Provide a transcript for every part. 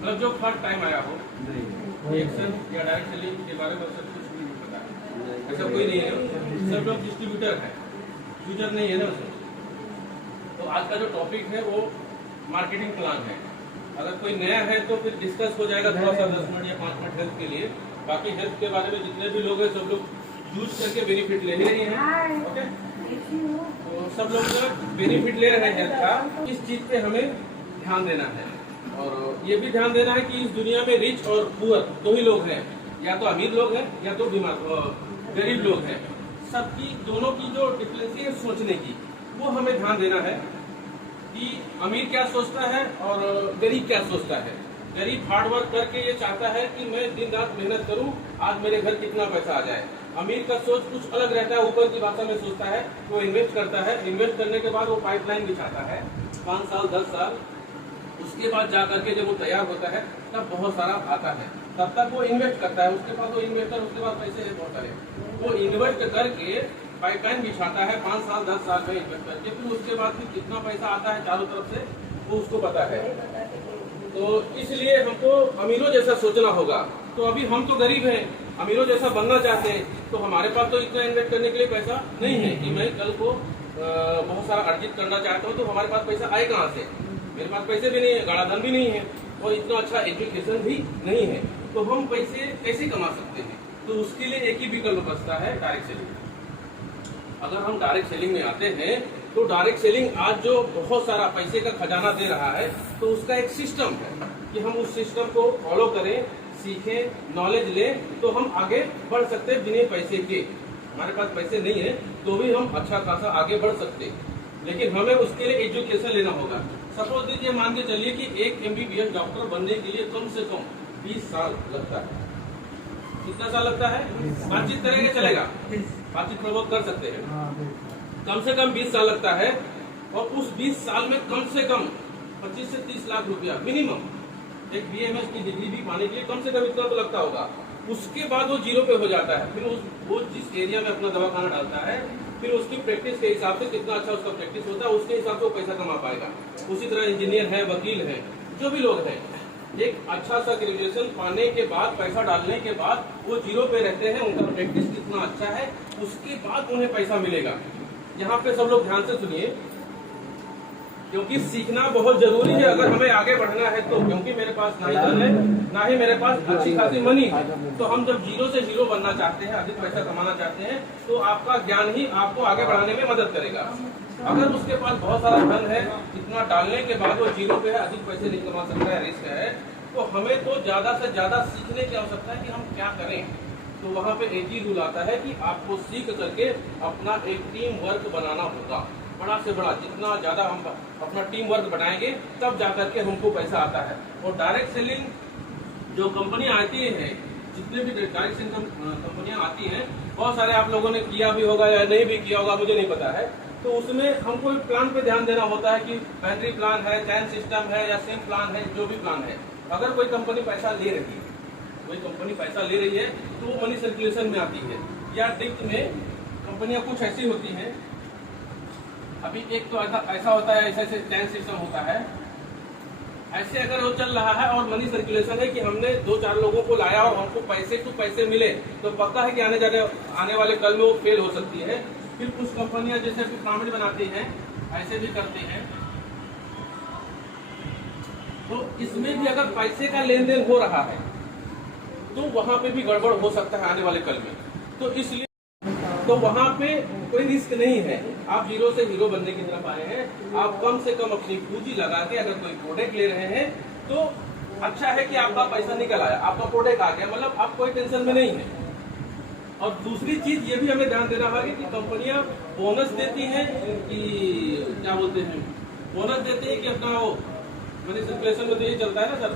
मतलब जो first time आया हो एक्शन या डायरेक्ट सेलिंग के बारे में सब कुछ भी नहीं पता है, ऐसा कोई नहीं है। सब लोग डिस्ट्रीब्यूटर है, यूजर नहीं है ना उसमें। तो आज का जो टॉपिक है वो मार्केटिंग प्लान है। अगर कोई नया है तो फिर डिस्कस हो जाएगा थोड़ा सा 10 मिनट या 5 मिनट हेल्थ के लिए। बाकी हेल्थ के बारे में जितने भी लोग हैं सब लोग यूज करके बेनिफिट ले रहे हैं। ओके, तो सब लोग बेनिफिट ले रहे हैं हेल्थ का। इस चीज पे हमें ध्यान देना है और ये भी ध्यान देना है कि इस दुनिया में रिच और पुअर दो ही लोग हैं, या तो अमीर लोग हैं या तो बीमार गरीब लोग हैं। सबकी दोनों की जो डिफरेंसी है सोचने की, वो हमें ध्यान देना है कि अमीर क्या सोचता है और गरीब क्या सोचता है। गरीब हार्ड वर्क करके ये चाहता है कि मैं दिन रात मेहनत करूं, आज मेरे घर कितना पैसा आ जाए। अमीर का सोच कुछ अलग रहता है, ऊपर की भाषा में सोचता है, वो इन्वेस्ट करता है। इन्वेस्ट करने के बाद वो पाइपलाइन बिछाता है 5 साल 10 साल, उसके बाद जा करके जब वो तैयार होता है तब बहुत सारा आता है। तब तक वो इन्वेस्ट करता है, उसके पास वो इन्वेस्टर, उसके पास पैसे है बहुत सारे। वो इन्वेस्ट करके पाइपलाइन बिछाता है 5 साल 10 साल में इन्वेस्ट करके, फिर उसके बाद फिर कितना पैसा आता है चारों तरफ से वो उसको पता है। तो इसलिए हमको अमीरों जैसा सोचना होगा। तो अभी हम तो गरीब हैं, अमीरों जैसा बनना चाहते हैं, तो हमारे पास तो इतना इन्वेस्ट करने के लिए पैसा नहीं है कि मैं कल को बहुत सारा अर्जित करना चाहता हूँ। तो हमारे पास पैसा आए कहाँ से? मेरे पास पैसे भी नहीं है, गाड़ा धन भी नहीं है और इतना अच्छा एजुकेशन भी नहीं है। तो हम पैसे कैसे कमा सकते हैं? तो उसके लिए एक ही विकल्प बचता है, डायरेक्ट सेलिंग। अगर हम डायरेक्ट सेलिंग में आते हैं तो डायरेक्ट सेलिंग आज जो बहुत सारा पैसे का खजाना दे रहा है, तो उसका एक सिस्टम है कि हम उस सिस्टम को फॉलो करें, सीखें, नॉलेज लें, तो हम आगे बढ़ सकते हैं बिना पैसे के। हमारे पास पैसे नहीं है तो भी हम अच्छा खासा आगे बढ़ सकते हैं, लेकिन हमें उसके लिए एजुकेशन लेना होगा। सपोज दीजिए, मान के चलिए कि एक MBBS डॉक्टर बनने के लिए कम से कम 20 साल लगता है। कितना साल लगता है? बातचीत करेंगे चलेगा, बातचीत प्रमोट कर सकते हैं। कम से कम 20 साल लगता है और उस 20 साल में कम से कम 25 से 30 लाख रुपया मिनिमम एक BMS की डिग्री भी पाने के लिए कम से कम इतना तो लगता होगा। उसके बाद वो जीरो पे हो जाता है। फिर वो जिस एरिया में अपना दवाखाना डालता है, फिर उसकी प्रैक्टिस के हिसाब से कितना अच्छा उसका प्रैक्टिस होता है, उसके हिसाब से वो पैसा कमा पाएगा। उसी तरह इंजीनियर है, वकील है, जो भी लोग हैं, एक अच्छा सा ग्रेजुएशन पाने के बाद, पैसा डालने के बाद वो जीरो पे रहते हैं। उनका प्रैक्टिस कितना अच्छा है, उसके बाद उन्हें पैसा मिलेगा। यहाँ पे सब लोग ध्यान से सुनिए, क्योंकि सीखना बहुत जरूरी है अगर हमें आगे बढ़ना है तो। क्योंकि मेरे पास ना ही धन है, ना ही मेरे पास अच्छी खासी मनी है। तो हम जब जीरो से हीरो बनना चाहते हैं, अधिक पैसा कमाना चाहते हैं, तो आपका ज्ञान ही आपको आगे बढ़ाने में मदद करेगा। अगर उसके पास बहुत सारा धन है, इतना डालने के बाद वो जीरो पे है, अधिक पैसे नहीं कमा सकता है, रिस्क है, तो हमें तो ज्यादा से ज्यादा सीखने की आवश्यकता है कि हम क्या करें। तो वहाँ पे एक ही रूल आता है कि आपको सीख करके अपना एक टीम वर्क बनाना होगा। बड़ा से बड़ा, जितना ज्यादा हम अपना टीम वर्क बनाएंगे तब जाकर के हमको पैसा आता है। और डायरेक्ट सेलिंग जो कंपनियां आती हैं, जितने भी डायरेक्ट सेलिंग कंपनियां आती हैं, बहुत सारे आप लोगों ने किया भी होगा या नहीं भी किया होगा, मुझे नहीं पता है। तो उसमें हमको एक प्लान पे ध्यान देना होता है कि बैटरी प्लान है, चैन सिस्टम है या सिम प्लान है, जो भी प्लान है। अगर कोई कंपनी पैसा ले रही है, कोई कंपनी पैसा ले रही है तो वो मनी सर्कुलेशन में आती है, या डिप्ट में कंपनियां कुछ ऐसी होती हैं। अभी एक तो ऐसा होता है, ऐसे चैन सिस्टम होता है। ऐसे अगर वो चल रहा है और मनी सर्कुलेशन है कि हमने 2-4 लोगों को लाया और हमको पैसे टू पैसे मिले, तो पक्का है कि आने वाले कल में वो फेल हो सकती है। फिर कुछ कंपनियां जैसे पिरामिड बनाती हैं, ऐसे भी करती हैं। तो इसमें भी अगर पैसे का लेन देन हो रहा है तो वहां पे भी गड़बड़ हो सकता है आने वाले कल में। तो इसलिए तो वहां पे कोई रिस्क नहीं है। आप जीरो से हीरो बनने की तरफ आए हैं, आप कम से कम अपनी पूंजी लगा के अगर कोई प्रोडक्ट ले रहे हैं तो अच्छा है कि आपका पैसा निकल आया, आपका प्रोडक्ट आ गया, मतलब आप कोई टेंशन में नहीं है। और दूसरी चीज ये भी हमें ध्यान देना होगा कि कंपनियां बोनस देती हैं कि क्या बोलते हैं, बोनस देती है कि अपना वो मनी सर्कुलेशन में तो ये चलता है ना सर,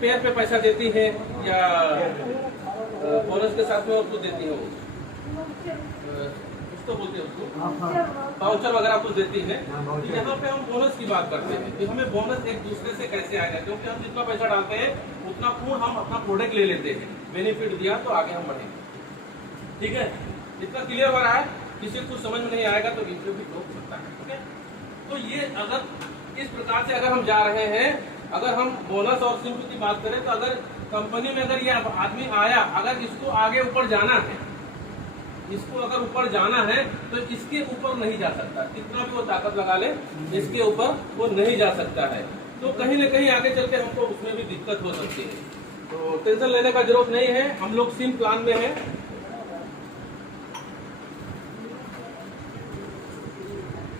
पेयर पे पैसा देती है या बोनस के साथ में और कुछ देती है, उसको बोलते हैं उसको वाउचर वगैरह कुछ देती है। यहाँ पे हम बोनस की बात करते हैं कि हमें बोनस एक दूसरे से कैसे आएगा, क्योंकि हम जितना पैसा डालते हैं उतना पूर्ण हम अपना प्रोडक्ट ले लेते हैं। बेनिफिट दिया तो आगे हम बढ़ेंगे। ठीक है, इतना क्लियर हो रहा है? किसी को समझ में नहीं आएगा तो वीडियो भी रोक सकता है। ठीक है, तो ये अगर इस प्रकार से अगर हम जा रहे हैं, अगर हम बोनस और सिम्प की बात करें तो अगर कंपनी में अगर ये आदमी आया, अगर इसको आगे ऊपर जाना है, इसको अगर ऊपर जाना है तो इसके ऊपर नहीं जा सकता, कितना भी वो ताकत लगा ले इसके ऊपर वो नहीं जा सकता है। तो कहीं न कहीं आगे चल के हमको उसमें भी दिक्कत हो सकती है। तो टेंशन लेने का जरूरत नहीं है, हम लोग सिम प्लान में है।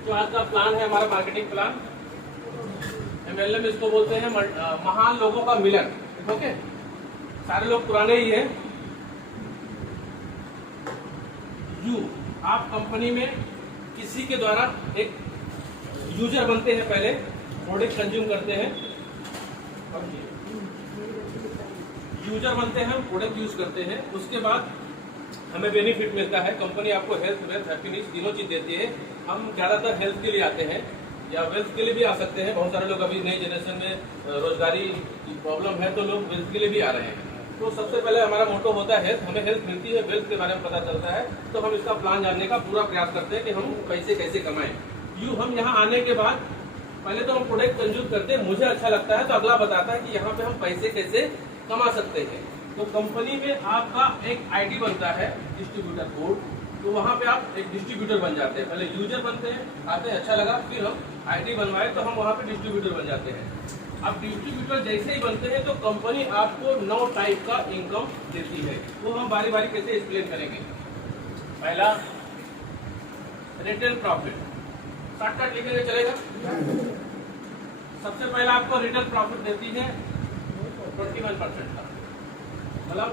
जो आज का प्लान है हमारा मार्केटिंग प्लान, MLM इसको बोलते हैं, महान लोगों का मिलन। ओके, सारे लोग पुराने ही हैं। आप कंपनी में किसी के द्वारा एक यूजर बनते हैं, पहले प्रोडक्ट कंज्यूम करते हैं, यूजर बनते हैं, प्रोडक्ट यूज करते हैं, उसके बाद हमें बेनिफिट मिलता है। कंपनी आपको हेल्थ, वेल्थ, हैप्पीनेस तीनों चीज देती है। हम ज्यादातर हेल्थ के लिए आते हैं या वेल्थ के लिए भी आ सकते हैं। बहुत सारे लोग अभी नई जनरेशन में रोजगारी की प्रॉब्लम है तो लोग वेल्थ के लिए भी आ रहे हैं। तो सबसे पहले हमारा मोटो होता है हेल्थ, हमें हेल्थ मिलती है, वेल्थ के बारे में पता चलता है, तो हम इसका प्लान जानने का पूरा प्रयास करते हैं कि हम पैसे कैसे कमाएं। हम यहाँ आने के बाद पहले तो हम प्रोडक्ट कंज्यूम करते हैं, मुझे अच्छा लगता है तो अगला बताता है कि यहाँ पे हम पैसे कैसे कमा सकते हैं। तो कंपनी में आपका एक ID बनता है, डिस्ट्रीब्यूटर कोड, तो वहाँ पे आप एक डिस्ट्रीब्यूटर बन जाते हैं। पहले यूजर बनते हैं, आते हैं, अच्छा लगा, फिर हम ID बनवाए तो हम वहाँ पे डिस्ट्रीब्यूटर बन जाते हैं। अब डिस्ट्रीब्यूटर जैसे ही बनते हैं तो कंपनी आपको 9 टाइप का इनकम देती है, वो हम बारी बारी कैसे एक्सप्लेन करेंगे। पहला रिटेल प्रॉफिट, शॉर्टकट लिखेंगे चलेगा। सबसे पहला आपको रिटेल प्रॉफिट देती है 21% का, मतलब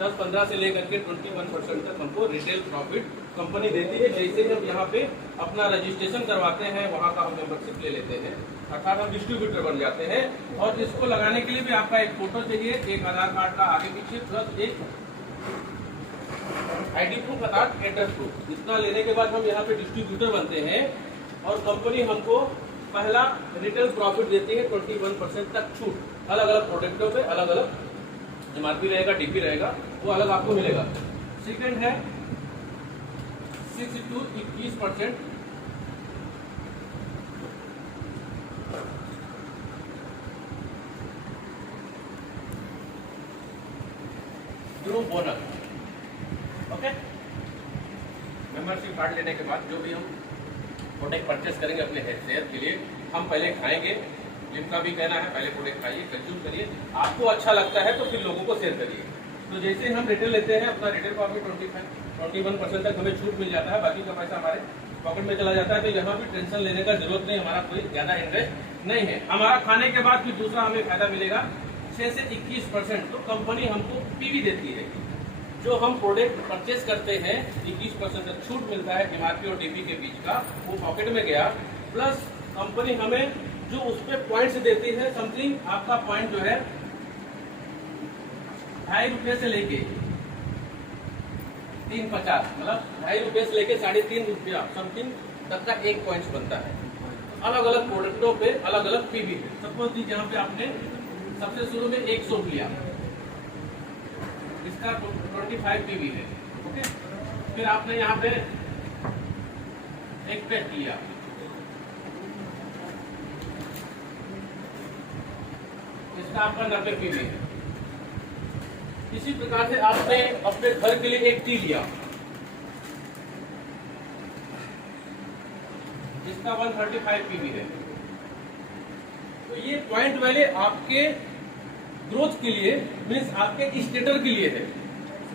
10-15 से लेकर के 21% तक हमको रिटेल प्रॉफिट कंपनी देती है। जैसे हम यहाँ पे अपना रजिस्ट्रेशन करवाते हैं, वहाँ का हम मेंबरशिप ले लेते हैं, अर्थात हम डिस्ट्रीब्यूटर बन जाते हैं। और इसको लगाने के लिए भी आपका एक फोटो चाहिए, एक आधार कार्ड का आगे पीछे, प्लस एक ID प्रूफ अर्थात एड्रेस प्रूफ। इतना लेने के बाद हम यहाँ पे डिस्ट्रीब्यूटर बनते हैं और कंपनी हमको पहला रिटेल प्रॉफिट देती है 21% तक छूट। अलग अलग प्रोडक्टों पे अलग अलग MRP रहेगा, DP रहेगा, वो अलग आपको मिलेगा। सेकेंड है 6 to 21% group bonus. Okay, membership card लेने के बाद जो भी हम प्रोडक्ट परचेस करेंगे अपने सेहत के लिए, हम पहले खाएंगे, जिनका भी कहना है पहले प्रोडक्ट खाइए, कंज्यूम करिए, आपको अच्छा लगता है तो फिर लोगों को शेयर करिए। तो जैसे हम रिटेल लेते हैं, अपना रिटेल प्रॉफिट 21% तक हमें छूट मिल जाता है, बाकी का पैसा हमारे पॉकेट में चला जाता है। तो यहाँ भी टेंशन लेने का जरूरत नहीं, हमारा कोई ज्यादा इन्वेस्ट नहीं है। हमारा खाने के बाद फिर दूसरा हमें फायदा मिलेगा 6 से 21%। तो कंपनी हमको PV देती है, जो हम प्रोडक्ट परचेस करते हैं 21% तक छूट मिलता है MRP और DP के बीच का, वो पॉकेट में गया। प्लस कंपनी हमें जो उस पर पॉइंट्स देती है, समथिंग आपका पॉइंट जो है 2.5 रुपये से लेके 3.50, मतलब 2.5 रुपये से लेके 3.5 रुपया समथिंग तक का एक पॉइंट बनता है। अलग अलग प्रोडक्टों पे अलग अलग PV है। सपोज दी यहाँ पे आपने सबसे शुरू में 1 सोप लिया, इसका 25 PV है। ओके, फिर आपने यहाँ पे एक पेट लिया, इसका आपका 90 PV है। इसी प्रकार से आपने अपने घर के लिए एक टी लिया, जिसका 135 PV है। तो ये पॉइंट वैल्यू आपके ग्रोथ के लिए, मीन्स आपके स्टेटर के लिए है।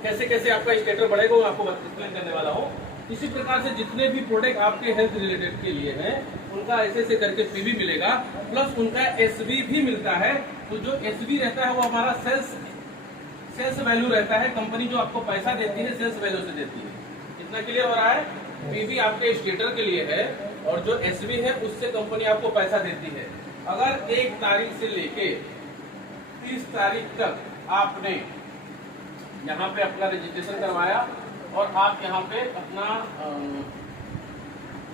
कैसे कैसे आपका स्टेटर बढ़ेगा वो आपको एक्सप्लेन करने वाला हूँ। इसी प्रकार से जितने भी प्रोडक्ट आपके हेल्थ रिलेटेड के लिए हैं, उनका ऐसे ऐसे करके PV मिलेगा, प्लस उनका SV भी मिलता है। तो जो SV रहता है वो हमारा सेल्स वैल्यू रहता है। कंपनी जो आपको पैसा देती है सेल्स वैल्यू से देती है। कितना क्लियर हो रहा है? PV आपके स्टेटर के लिए है और जो SV है उससे कंपनी आपको पैसा देती है। अगर 1 तारीख से लेके 30 तारीख तक आपने यहाँ पे अपना रजिस्ट्रेशन करवाया और आप यहाँ पे अपना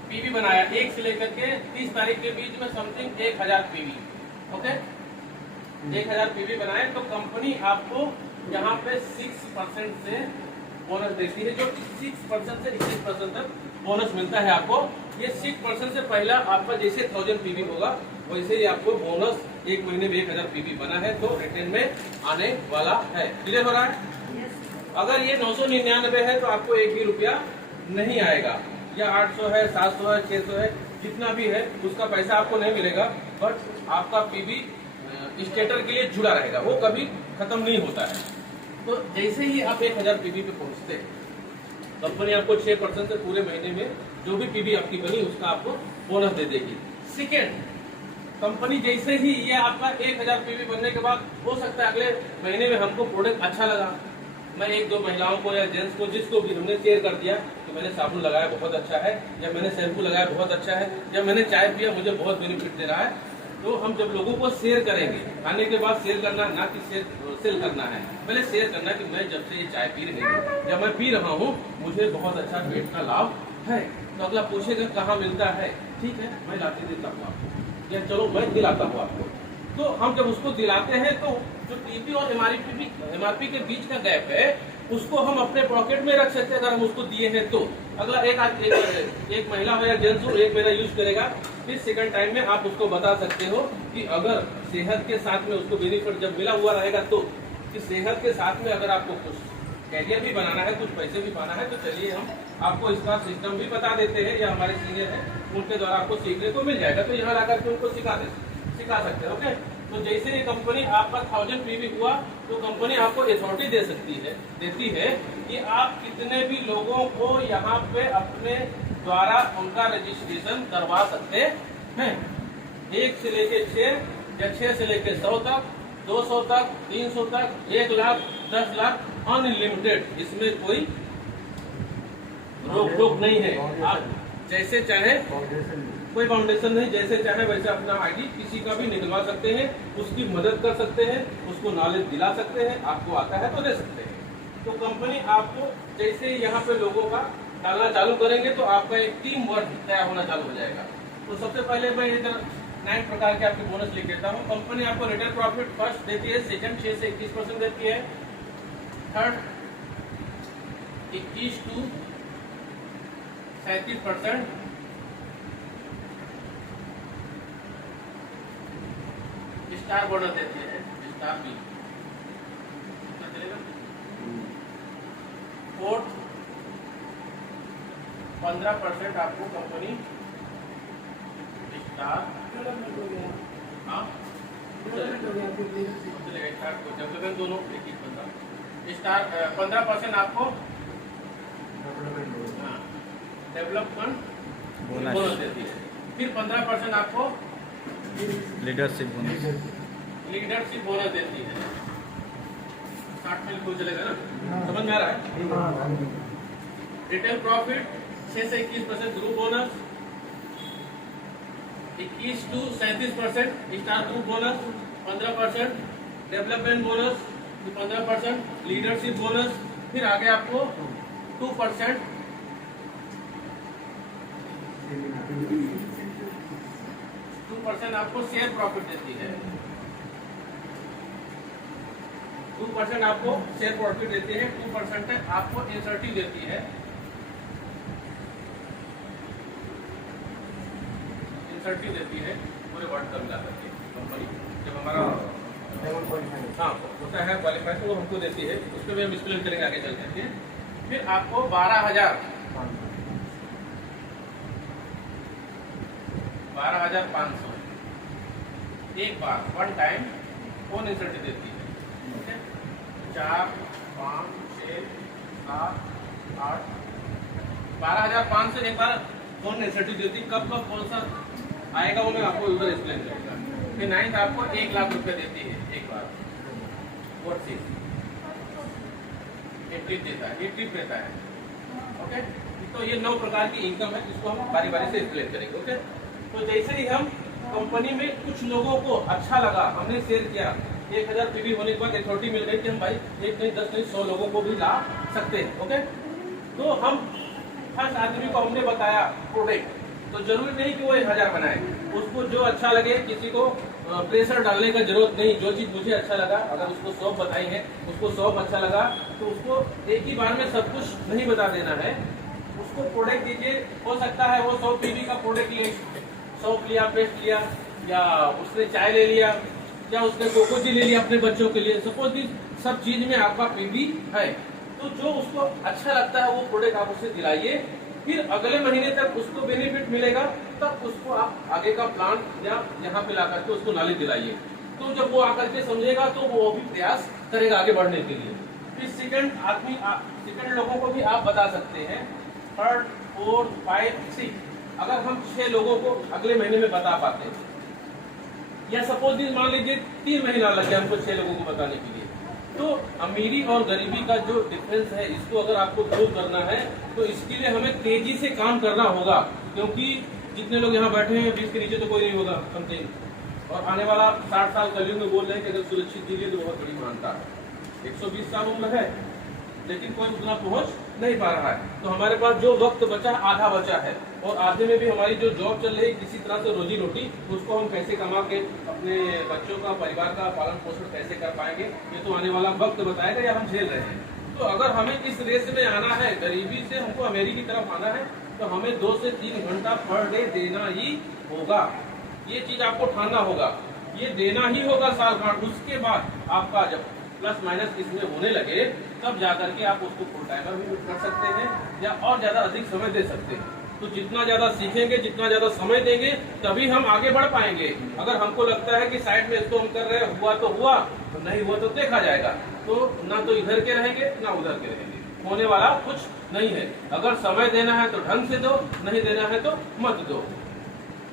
PV बनाया, 1 से लेकर के 30 तारीख के बीच में समथिंग 1000 PV, ओके, 1000 PV बनाए तो कंपनी आपको यहाँ पे 6% से बोनस देती है। जो 6% से 21% तक बोनस मिलता है आपको। ये 6% से पहला आपका जैसे 1000 PV होगा वैसे ही आपको बोनस 1 महीने में 1000 पीवी बना है तो रिटर्न में आने वाला है। क्लियर हो रहा है? अगर ये 999 है तो आपको 1 भी रुपया नहीं आएगा, या 800 है, 700 है, 600 है, जितना भी है उसका पैसा आपको नहीं मिलेगा, बट आपका पीवी स्टेटर के लिए जुड़ा रहेगा, वो कभी खत्म नहीं होता है। तो जैसे ही आप 1000 पीवी पे पहुंचते हैं, कंपनी आपको 6% से पूरे महीने में जो भी पीवी आपकी बनी उसका आपको बोनस दे देगी। सेकेंड, कंपनी जैसे ही ये आपका 1000 पीवी बनने के बाद हो सकता है अगले महीने में हमको प्रोडक्ट अच्छा लगा, मैं 1-2 महिलाओं को या जेंट्स को जिसको भी हमने शेयर कर दिया कि मैंने साबुन लगाया बहुत अच्छा है, या मैंने शैम्पू लगाया बहुत अच्छा है, या मैंने चाय पिया मुझे बहुत बेनिफिट दे रहा है। तो हम जब लोगों को शेयर करेंगे, खाने के बाद शेयर करना, ना कि सेल करना है, पहले शेयर करना कि मैं जब से ये चाय पी रही हूँ या मैं पी रहा हूँ मुझे बहुत अच्छा पेट का लाभ है। तो अगला पूछेगा कहाँ मिलता है, ठीक है मैं लाके देता हूँ आपको, या चलो मैं दिलाता हूँ आपको। तो हम जब उसको दिलाते हैं तो जो टीपी और एमआरपी के बीच का गैप है उसको हम अपने पॉकेट में रख सकते हैं अगर हम उसको दिए हैं तो। अगला एक महिला हो या जेंट्स हो 1 महीना यूज करेगा, फिर सेकंड टाइम में आप उसको बता सकते हो कि अगर सेहत के साथ में उसको बेनिफिट जब मिला हुआ रहेगा तो, कि सेहत के साथ में अगर आपको कुछ कैरियर भी बनाना है, कुछ पैसे भी पाना है, तो चलिए हम आपको इसका सिस्टम भी बता देते हैं, या हमारे सीनियर हैं उनके द्वारा आपको सीखने को मिल जाएगा, तो यहाँ लाकर के उनको सिखा सकते हैं। ओके, तो जैसे ये कंपनी आपका 1000 पीवी हुआ तो कंपनी आपको अथॉरिटी देती है कि आप कितने भी लोगों को यहाँ पे अपने द्वारा उनका रजिस्ट्रेशन करवा सकते हैं। 1 से लेके 6 या 6 से लेके 100 तक, 200 तक, 300 तक, 1 लाख, 10 लाख, अनलिमिटेड, इसमें कोई रोक नहीं है। आप जैसे चाहे, कोई फाउंडेशन नहीं, जैसे चाहे वैसे अपना आईडी किसी का भी निकलवा सकते हैं, उसकी मदद कर सकते हैं, उसको नॉलेज दिला सकते हैं, आपको आता है तो दे सकते हैं। तो कंपनी आपको जैसे यहाँ पे लोगों का डालना चालू करेंगे तो आपका एक टीम वर्क तैयार होना चालू हो जाएगा। तो सबसे पहले मैं इधर 9 प्रकार के आपके बोनस लिख देता हूँ। कंपनी आपको रिटेल प्रॉफिट फर्स्ट देती है, सेकंड 6 से 21% देती है, थर्ड 21 to 37%, स्टार बोनस देती है, स्टार बी चलेगा। फोर्थ 15% आपको कंपनी स्टार, हाँ चलेगा, स्टार को डेवलपमेंट दोनों एक 15 स्टार, 15% आपको डेवलपमेंट बोनस देती है, फिर 15% आपको लीडरशिप बोनस देती है। 60 में लिखो चलेगा ना, समझ में आ रहा है? रिटेल प्रॉफिट 6 से 21% group bonus, 21 to 37% star group bonus, 15% development bonus, 15% leadership bonus, फिर आगे आपको 2% आपको शेयर प्रॉफिट देती है, 2% आपको शेयर प्रॉफिट देती है, 2% आपको इंसेंटिव देती है, पूरे वर्ल्ड का मिला करके कंपनी जब हमारा हाँ होता है क्वालिफाई तो वो हमको देती है, उसको भी हम एक्सप्लेन करेंगे आगे चल करके। फिर आपको 12,500 एक बार वन टाइम फोन इंसेंटिव देती है, ठीक है। 4, 5, 6, 7, 8, 12,500 एक बार फोन इंसेंटिव देती है। कब कौन सा आएगा वो मैं आपको उधर एक्सप्लेन करूंगा। फिर 9th आपको 1 लाख रुपए देती है एक बार, और 6 ट्रिप देता है, ये ट्रिप देता है, ओके। तो ये 9 प्रकार की इनकम है जिसको हम बारी बारी से एक्सप्लेन करेंगे, ओके। तो जैसे ही हम कंपनी में कुछ लोगों को अच्छा लगा, हमने शेयर किया, 1000 पीवी होने के बाद अथॉरिटी मिल गई कि हम भाई 1 नहीं 10 नहीं 100 लोगों को भी ला सकते हैं, ओके। तो हम हर आदमी को हमने बताया प्रोडक्ट, तो जरूरी नहीं कि वो 1000 बनाए, उसको जो अच्छा लगे, किसी को प्रेशर डालने का जरूरत नहीं। जो चीज मुझे अच्छा लगा, अगर उसको 100 बताई है, उसको 100 अच्छा लगा तो उसको एक ही बार में सब कुछ नहीं बता देना है, उसको प्रोडक्ट दीजिए। हो सकता है वो 100 पीवी का प्रोडक्ट ले, 100 लिया, पेस्ट लिया, या उसने चाय ले लिया, या उसने कोकोजी ले लिया अपने बच्चों के लिए, सपोज सब चीज में आपका पीबी है, तो जो उसको अच्छा लगता है वो प्रोडक्ट आप उसे दिलाइए। फिर अगले महीने तक उसको बेनिफिट मिलेगा, तब उसको आप आगे का प्लान या यहाँ पे ला करके उसको नॉलेज दिलाइए। तो जब वो आकर के समझेगा तो वो भी प्रयास करेगा आगे बढ़ने के लिए। फिर सेकंड लोगों को भी आप बता सकते हैं, थर्ड, फोर्थ, 5, 6, अगर हम 6 लोगों को अगले महीने में बता पाते हैं, या सपोज मान लीजिए 3 महीना लग गया हमको 6 लोगों को बताने के लिए, तो अमीरी और गरीबी का जो डिफरेंस है इसको अगर आपको दूर करना है तो इसके लिए हमें तेजी से काम करना होगा, क्योंकि जितने लोग यहाँ बैठे हैं 20 के नीचे तो कोई नहीं होगा समथिंग, और आने वाला 60 साल कलयुग में बोल रहे हैं कि अगर सुरक्षित जीविए तो बहुत बड़ी मानता है। 120 साल उम्र है लेकिन कोई उतना पहुंच नहीं पा रहा है, तो हमारे पास जो वक्त बचा आधा बचा है, और आधे में भी हमारी जो जॉब चल रही किसी तरह से रोजी रोटी, उसको हम कैसे कमा के अपने बच्चों का, परिवार का पालन पोषण कैसे कर पाएंगे, ये तो आने वाला वक्त बताएगा या हम झेल रहे हैं। तो अगर हमें इस रेस में आना है, गरीबी से हमको अमेरिका की तरफ आना है, तो हमें 2 से 3 घंटा पर डे देना ही होगा। ये चीज आपको ठानना होगा, ये देना ही होगा साल भर। उसके बाद आपका जब प्लस माइनस इसमें होने लगे तब जाकर के आप उसको फुल टाइमर भी कर सकते हैं या और ज्यादा अधिक समय दे सकते हैं। तो जितना ज्यादा सीखेंगे, जितना ज्यादा समय देंगे, तभी हम आगे बढ़ पाएंगे। अगर हमको लगता है कि साइड में इसको हम कर रहे हैं, हुआ तो हुआ, तो नहीं हुआ तो देखा जाएगा, तो ना तो इधर के रहेंगे ना उधर के रहेंगे, होने वाला कुछ नहीं है। अगर समय देना है तो ढंग से दो, नहीं देना है तो मत दो।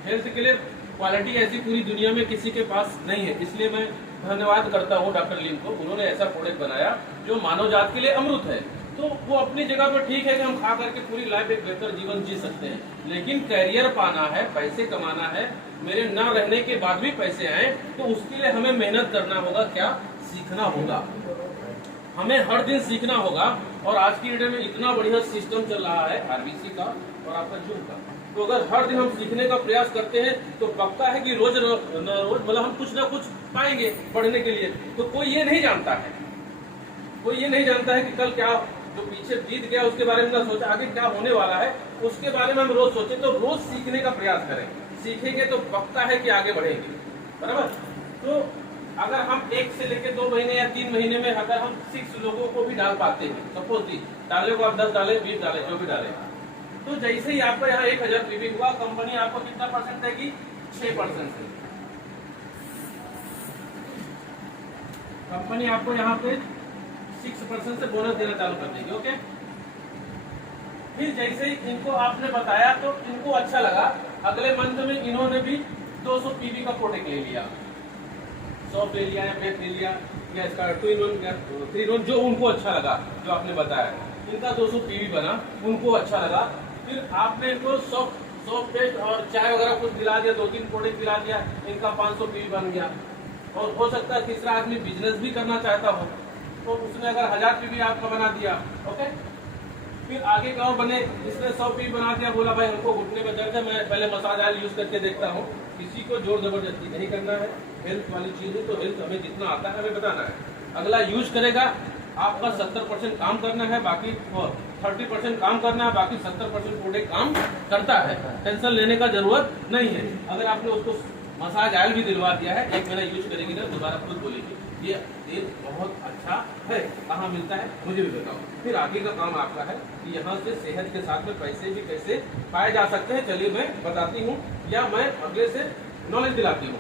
हेल्थ के लिए क्वालिटी ऐसी पूरी दुनिया में किसी के पास नहीं है, इसलिए मैं धन्यवाद करता हूँ डॉक्टर लीम को। उन्होंने ऐसा प्रोडक्ट बनाया जो मानव जात के लिए अमृत है। तो वो अपनी जगह पर ठीक है कि हम खा करके पूरी लाइफ एक बेहतर जीवन जी सकते हैं, लेकिन करियर पाना है, पैसे कमाना है, मेरे न रहने के बाद भी पैसे आए, तो उसके लिए हमें मेहनत करना होगा। क्या सीखना होगा, हमें हर दिन सीखना होगा। और आज की डेट में इतना बढ़िया सिस्टम चल रहा है आरबीसी का और आपका जूम का, तो अगर हर दिन हम सीखने का प्रयास करते हैं तो पक्का है कि रोज मतलब हम कुछ ना कुछ पाएंगे पढ़ने के लिए। तो कोई ये नहीं जानता है, कोई ये नहीं जानता है कि कल क्या, जो पीछे बीत गया उसके बारे में ना सोचा, आगे क्या होने वाला है उसके बारे में हम रोज सोचें। तो रोज सीखने का प्रयास करें, सीखेंगे तो पक्का है कि आगे बढ़ेंगे, बराबर। तो अगर हम 1 से लेकर 2 महीने या 3 महीने में अगर हम 6 लोगों को भी डाल पाते हैं, सपोज डाले को आप 10 डाले, 20 डाले, जो भी डाले, तो जैसे ही आपका यहाँ 1000 पीवी हुआ, कंपनी आपको कितना % देगी? 6% से। कंपनी आपको यहाँ पे 6% से बोनस देना चालू कर देगी। ओके, फिर जैसे ही इनको आपने बताया तो इनको अच्छा लगा, अगले मंथ में इन्होंने भी 200 पीवी का प्रोडक्ट ले लिया, सॉफ्ट ले लिया, ब्रेक ले लिया, या इसका 2 in 1 या 3 in 1, जो उनको अच्छा लगा, जो आपने बताया, इनका 200 पीवी बना, उनको अच्छा लगा। फिर आपने इनको सॉफ्ट पेस्ट और चाय वगैरह कुछ दिला दिया, 2-3 प्रोडक्ट दिला दिया, इनका 500 पीवी बन गया। और हो सकता है तीसरा आदमी बिजनेस भी करना चाहता हो, तो उसने अगर 1000 पीवी आपका बना दिया। ओके, फिर आगे का और बने, इसने 100 पीवी बना दिया, बोला भाई हमको घुटने में दर्द है, मैं पहले मसाज ऑयल यूज करके देखता हूँ। किसी को जोर जबरदस्ती नहीं करना है, हेल्थ वाली चीज है तो हेल्थ हमें जितना आता है हमें बताना है। अगला यूज करेगा, आपका 70% काम करना है, बाकी 30% काम करना है, बाकी 70% प्रोडक्ट काम करता है। टेंशन लेने का जरूरत नहीं है। अगर आपने उसको मसाज ऑयल भी दिलवा दिया है, 1 महीना यूज करेगी ना, दोबारा खुद बोलेगी ये तेल बहुत अच्छा है, कहाँ मिलता है मुझे भी बताओ। फिर आगे का काम आपका है कि यहाँ से सेहत के साथ में पैसे भी कैसे पाए जा सकते हैं, चलिए मैं बताती हूँ, या मैं अगले से नॉलेज दिलाती हूँ।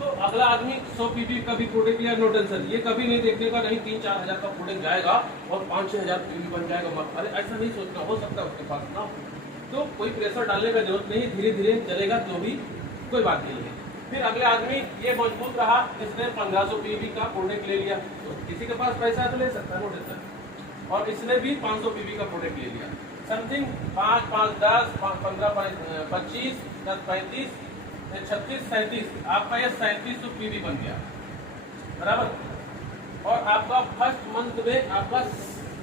तो अगला आदमी 100 पीवी का भी प्रोडक्ट लिया, नो टेंशन, ये कभी नहीं देखने का नहीं 3-4 हजार का प्रोडक्ट जाएगा और 5-6 हजार पीवी बन जाएगा। अरे ऐसा नहीं सोचना, हो सकता है उसके पास ना, तो कोई प्रेशर डालने का जरूरत नहीं, धीरे धीरे चलेगा तो भी कोई बात नहीं है। फिर अगले आदमी ये मजबूत रहा, इसने 1500 पीवी का प्रोडक्ट ले लिया, तो किसी के पास पैसा है तो ले सकता है, नो टेंशन। और इसने भी 500 पीवी का प्रोडक्ट ले लिया, समथिंग 5, 5, 10, 15, 25, 10, 35, 36, 37, आपका ये 3700 पीवी बन गया, बराबर। और आपका फर्स्ट मंथ में आपका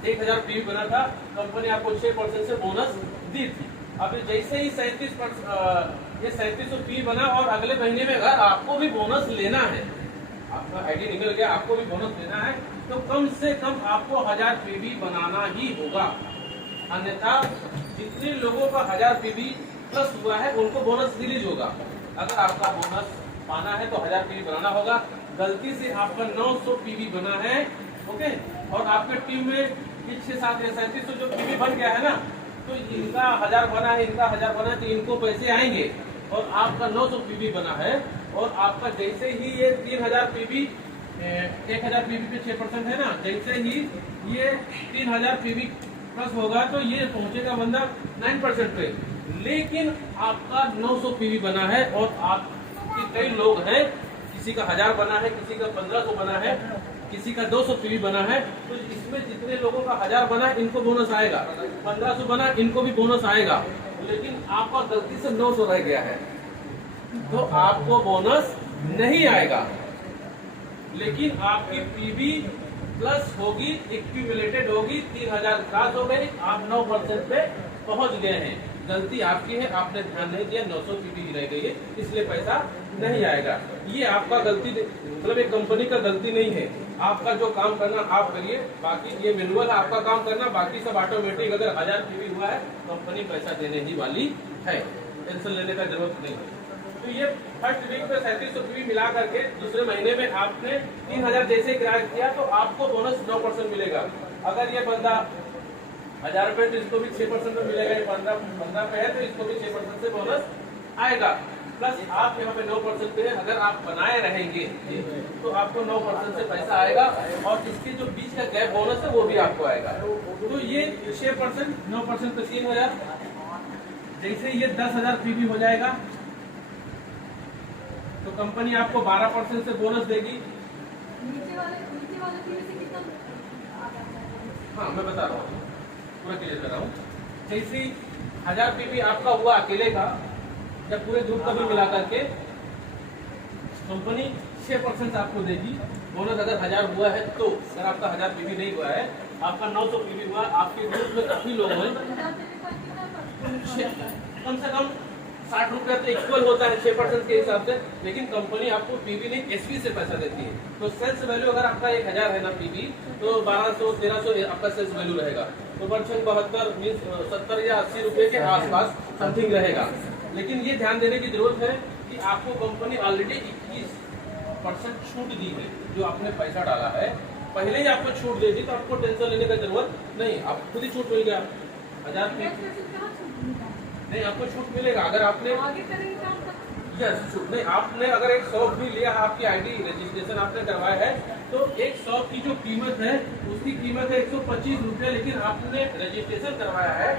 1000 पीवी बना था, कंपनी आपको 6% से बोनस दी थी। अब जैसे ही 3700 पीवी बना और अगले महीने में अगर आपको भी बोनस लेना है, आपका आईडी निकल गया, आपको भी बोनस लेना है, तो कम से कम आपको 1000 पीवी बनाना ही होगा। अन्यथा जितने लोगों का 1000 पीवी प्लस हुआ है उनको बोनस रिलीज होगा। अगर आपका बोनस पाना है तो 1000 पीवी बनाना होगा। गलती से आपका 900 पीवी बना है, ओके, और आपके टीम में 6-7-37 जो पीवी बन गया है ना, तो इनका 1000 बना है, इनका 1000 बना है, तो इनको पैसे आएंगे। और आपका 900 पीवी बना है और आपका जैसे ही ये 3000 पीवी 1000 पीवी पे 6% है ना, जैसे ही ये 3000 पीवी प्लस होगा तो ये पहुंचेगा बंदा 9% पे। लेकिन आपका 900 पीवी बना है और आपके कई लोग हैं, किसी का 1000 बना है, किसी का 1500 बना है, किसी का 200 पीवी बना है, तो इसमें जितने लोगों का 1000 बना है इनको बोनस आएगा, 1500 बना इनको भी बोनस आएगा। लेकिन आपका गलती से 900 रह गया है तो आपको बोनस नहीं आएगा। लेकिन आपकी पीवी प्लस होगी, एक्यूमुलेटेड होगी, 3000 क्रॉस हो गई, आप 9% पे पहुंच गए हैं। गलती आपकी है, आपने ध्यान नहीं दिया, 900 पीवी रह गई है, इसलिए पैसा नहीं आएगा। ये आपका गलती, मतलब एक कंपनी का गलती नहीं है। आपका जो काम करना आप करिए, बाकी ये मैनुअल आपका काम करना, बाकी सब ऑटोमेटिक। अगर 1000 पीवी हुआ है कंपनी पैसा देने ही वाली है, टेंशन लेने का जरूरत नहीं है। तो ये फर्स्ट वीक में 3700 पीवी मिला करके दूसरे महीने में आपने 3000 जैसे क्रैक किया तो आपको बोनस 9% मिलेगा। अगर ये बंदा 1000 पे तो इसको भी 6% में मिलेगा, 15 पे है तो इसको भी 6% से बोनस आएगा। प्लस आप यहाँ पे 9% पे, अगर आप बनाए रहेंगे तो आपको 9% से पैसा आएगा और इसके जो बीच का गैप बोनस है वो भी आपको आएगा। तो ये 6%, 9% पे 3000, जैसे ये 10,000 पीवी हो जाएगा तो कंपनी आपको 12% से बोनस देगी। नीचे वाले पीवी से कितना? हाँ मैं बता रहा हूँ, पूरा क्लियर कर रहा हूँ। जैसे 1000 पीवी आपका हुआ अकेले का, जब पूरे ग्रुप का भी मिला करके कंपनी 6% आपको देगी बोनस। अगर 1000 हुआ है तो, अगर आपका 1000 पीवी नहीं हुआ है, आपका 900 पीवी हुआ, आपके ग्रुप में काफी लोग हैं, कम से कम 60 रुपया तो इक्वल होता है 6% के हिसाब से। लेकिन कंपनी आपको पीवी नहीं एसवी से पैसा देती है। तो सेल्स वैल्यू अगर आपका 1000 है ना पीवी, तो 1200-1300 आपका सेल्स वैल्यू रहेगा। तो 72 मीन 70 या 80 रुपए के आसपास समथिंग रहेगा। लेकिन ये ध्यान देने की जरूरत है कि आपको कंपनी ऑलरेडी 21% छूट दी है। जो आपने पैसा डाला है पहले ही आपको छूट दे दी, तो आपको टेंशन लेने की जरूरत नहीं, आपको खुद ही छूट मिल गया 1000 नहीं, आपको छूट मिलेगा। अगर आपने यस छूट नहीं, आपने अगर एक शॉप भी लिया, आपकी आईडी रजिस्ट्रेशन आपने करवाया है, तो एक शॉप की जो कीमत है उसकी कीमत है 125 रुपये, लेकिन आपने रजिस्ट्रेशन करवाया है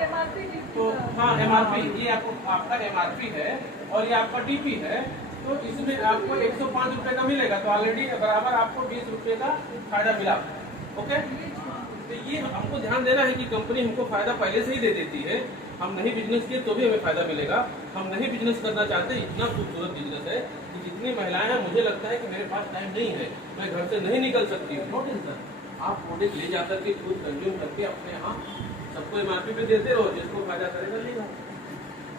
तो हाँ एमआरपी, ये आपका एमआरपी है और ये आपका डीपी है, तो इसमें आपको 105 रुपये का मिलेगा। तो ऑलरेडी बराबर आपको 20 रुपये का फायदा मिला। ओके, तो ये हमको ध्यान देना है कि कंपनी हमको फायदा पहले से ही दे देती है। हम नहीं बिजनेस किए तो भी हमें फायदा मिलेगा। हम नहीं बिजनेस करना चाहते, इतना खूबसूरत बिजनेस है कि जितनी महिलाएं हैं, मुझे लगता है कि मेरे पास टाइम नहीं है, मैं घर से नहीं निकल सकती हूँ, नो टेंशन, आप प्रोडक्ट ले जा करके खुद कंज्यूम करके अपने यहाँ सबको एमआरपी पे देते रहो, जिसको फायदा करेगा लेगा।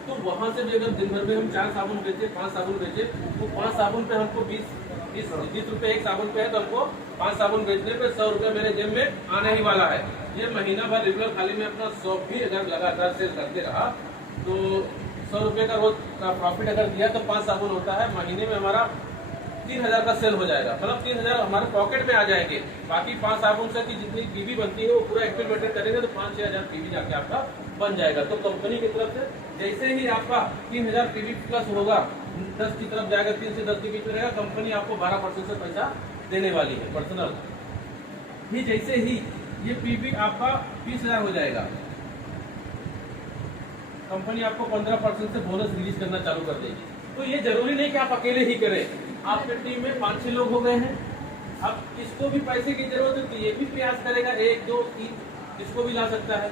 तो वहाँ से भी अगर दिन भर में हम 4 साबुन बेचे, 5 साबुन बेचे, तो 5 साबुन पे हमको 20 रुपए एक साबुन पे है, तो हमको 5 साबुन बेचने पे 100 रुपए मेरे जेब में आने ही वाला है। ये महीना भर रेगुलर खाली में अपना शॉप भी अगर लगातार सेल करते रहा तो 100 रुपए का रोज का प्रॉफिट अगर दिया तो 5 साबुन होता है, महीने में हमारा 3000 का सेल हो जाएगा। मतलब 3000 हमारे पॉकेट में आ जाएंगे। बाकी 5 साबुन से की जितनी पीवी बनती है वो पूरा एक्यूमुलेट करेंगे तो 5-6 हजार पीवी जाके आपका बन जाएगा। तो कंपनी की तरफ से जैसे ही आपका 3000 पीवी प्लस होगा, 10 की तरफ जाएगा, 3 से 10 के बीच में रहेगा, कंपनी आपको 12% से पैसा देने वाली है पर्सनल ही। जैसे ही ये पीवी आपका 20,000 हो जाएगा, कंपनी आपको 15% से बोनस रिलीज करना चालू कर देगी। तो ये जरूरी नहीं कि आप अकेले ही करें, आपके टीम में 5-6 लोग हो गए हैं, अब इसको भी पैसे की जरूरत होती है, ये भी प्रयास करेगा, 1, 2, 3 इसको भी ला सकता है।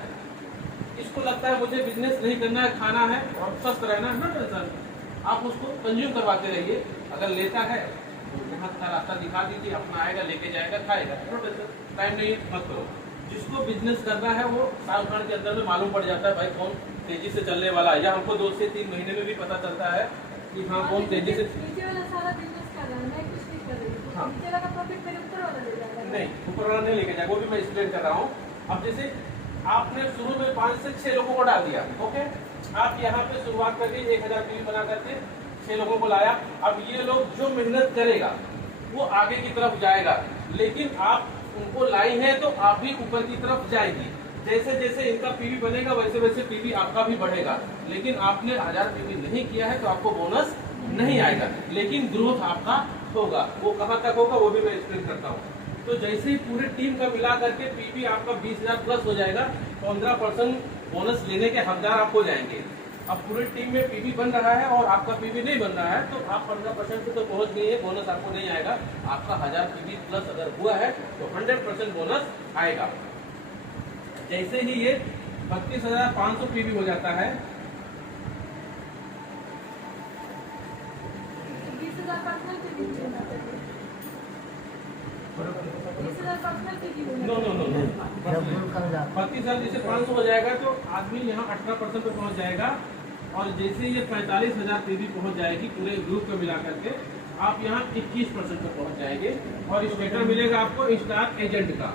इसको लगता है मुझे बिजनेस नहीं करना है, खाना है और स्वस्थ रहना है, नो टेंशन, आप उसको कंज्यूम करवाते रहिए। अगर लेता है तो यहाँ का रास्ता दिखा दीजिए, अपना आएगा, लेके जाएगा, खाएगा, नो टेंशन, टाइम नहीं मत करो। जिसको बिजनेस करना है वो साल भर के अंदर में मालूम पड़ जाता है भाई कौन तेजी से चलने वाला है, या हमको 2 से 3 महीने में भी पता चलता है कि हाँ कौन तेजी से हाँ नहीं ऊपर वाला नहीं लेके जाएगा, वो भी मैं एक्सप्लेन कर रहा हूँ। अब जैसे आपने शुरू में 5 से 6 लोगों को डाल दिया, ओके, आप यहाँ पे शुरुआत करके 1000 पीवी बना करके 6 लोगों को लाया। अब ये लोग जो मेहनत करेगा वो आगे की तरफ जाएगा, लेकिन आप उनको लाई हैं तो आप भी ऊपर की तरफ जाएगी। जैसे जैसे इनका पीवी बनेगा वैसे वैसे पीवी आपका भी बढ़ेगा, लेकिन आपने 1000 पीवी नहीं किया है तो आपको बोनस नहीं आएगा, लेकिन ग्रोथ आपका होगा। वो कहाँ तक होगा वो भी मैं एक्सप्लेन करता हूँ। तो जैसे ही पूरे टीम का मिला करके पीवी आपका 20,000 प्लस हो जाएगा, 15% बोनस लेने के हकदार आप हो जाएंगे। अब पूरी टीम में पीवी बन रहा है और आपका पीवी नहीं बन रहा है तो आप 15% पे तो पहुंच गए हैं, बोनस आपको नहीं आएगा। आपका 1000 पीवी प्लस अगर हुआ है तो 100% बोनस आएगा। जैसे ही ये 32,500 पीवी हो जाता है, 20,000 पर्सनल पीवी होना चाहिए। 20,000 पर्सनल पीवी होना नो नो नो नो, जब 32,000 जैसे 500 हो जाएगा तो आदमी यहाँ 18% पे पहुंच जाएगा, और जैसे ये 45,000 पीवी पहुंच जाएगी पूरे ग्रुप को मिला करके, आप यहाँ 21% पे पहुंच जाएंगे। और स्टेटर मिलेगा आपको स्टार एजेंट का।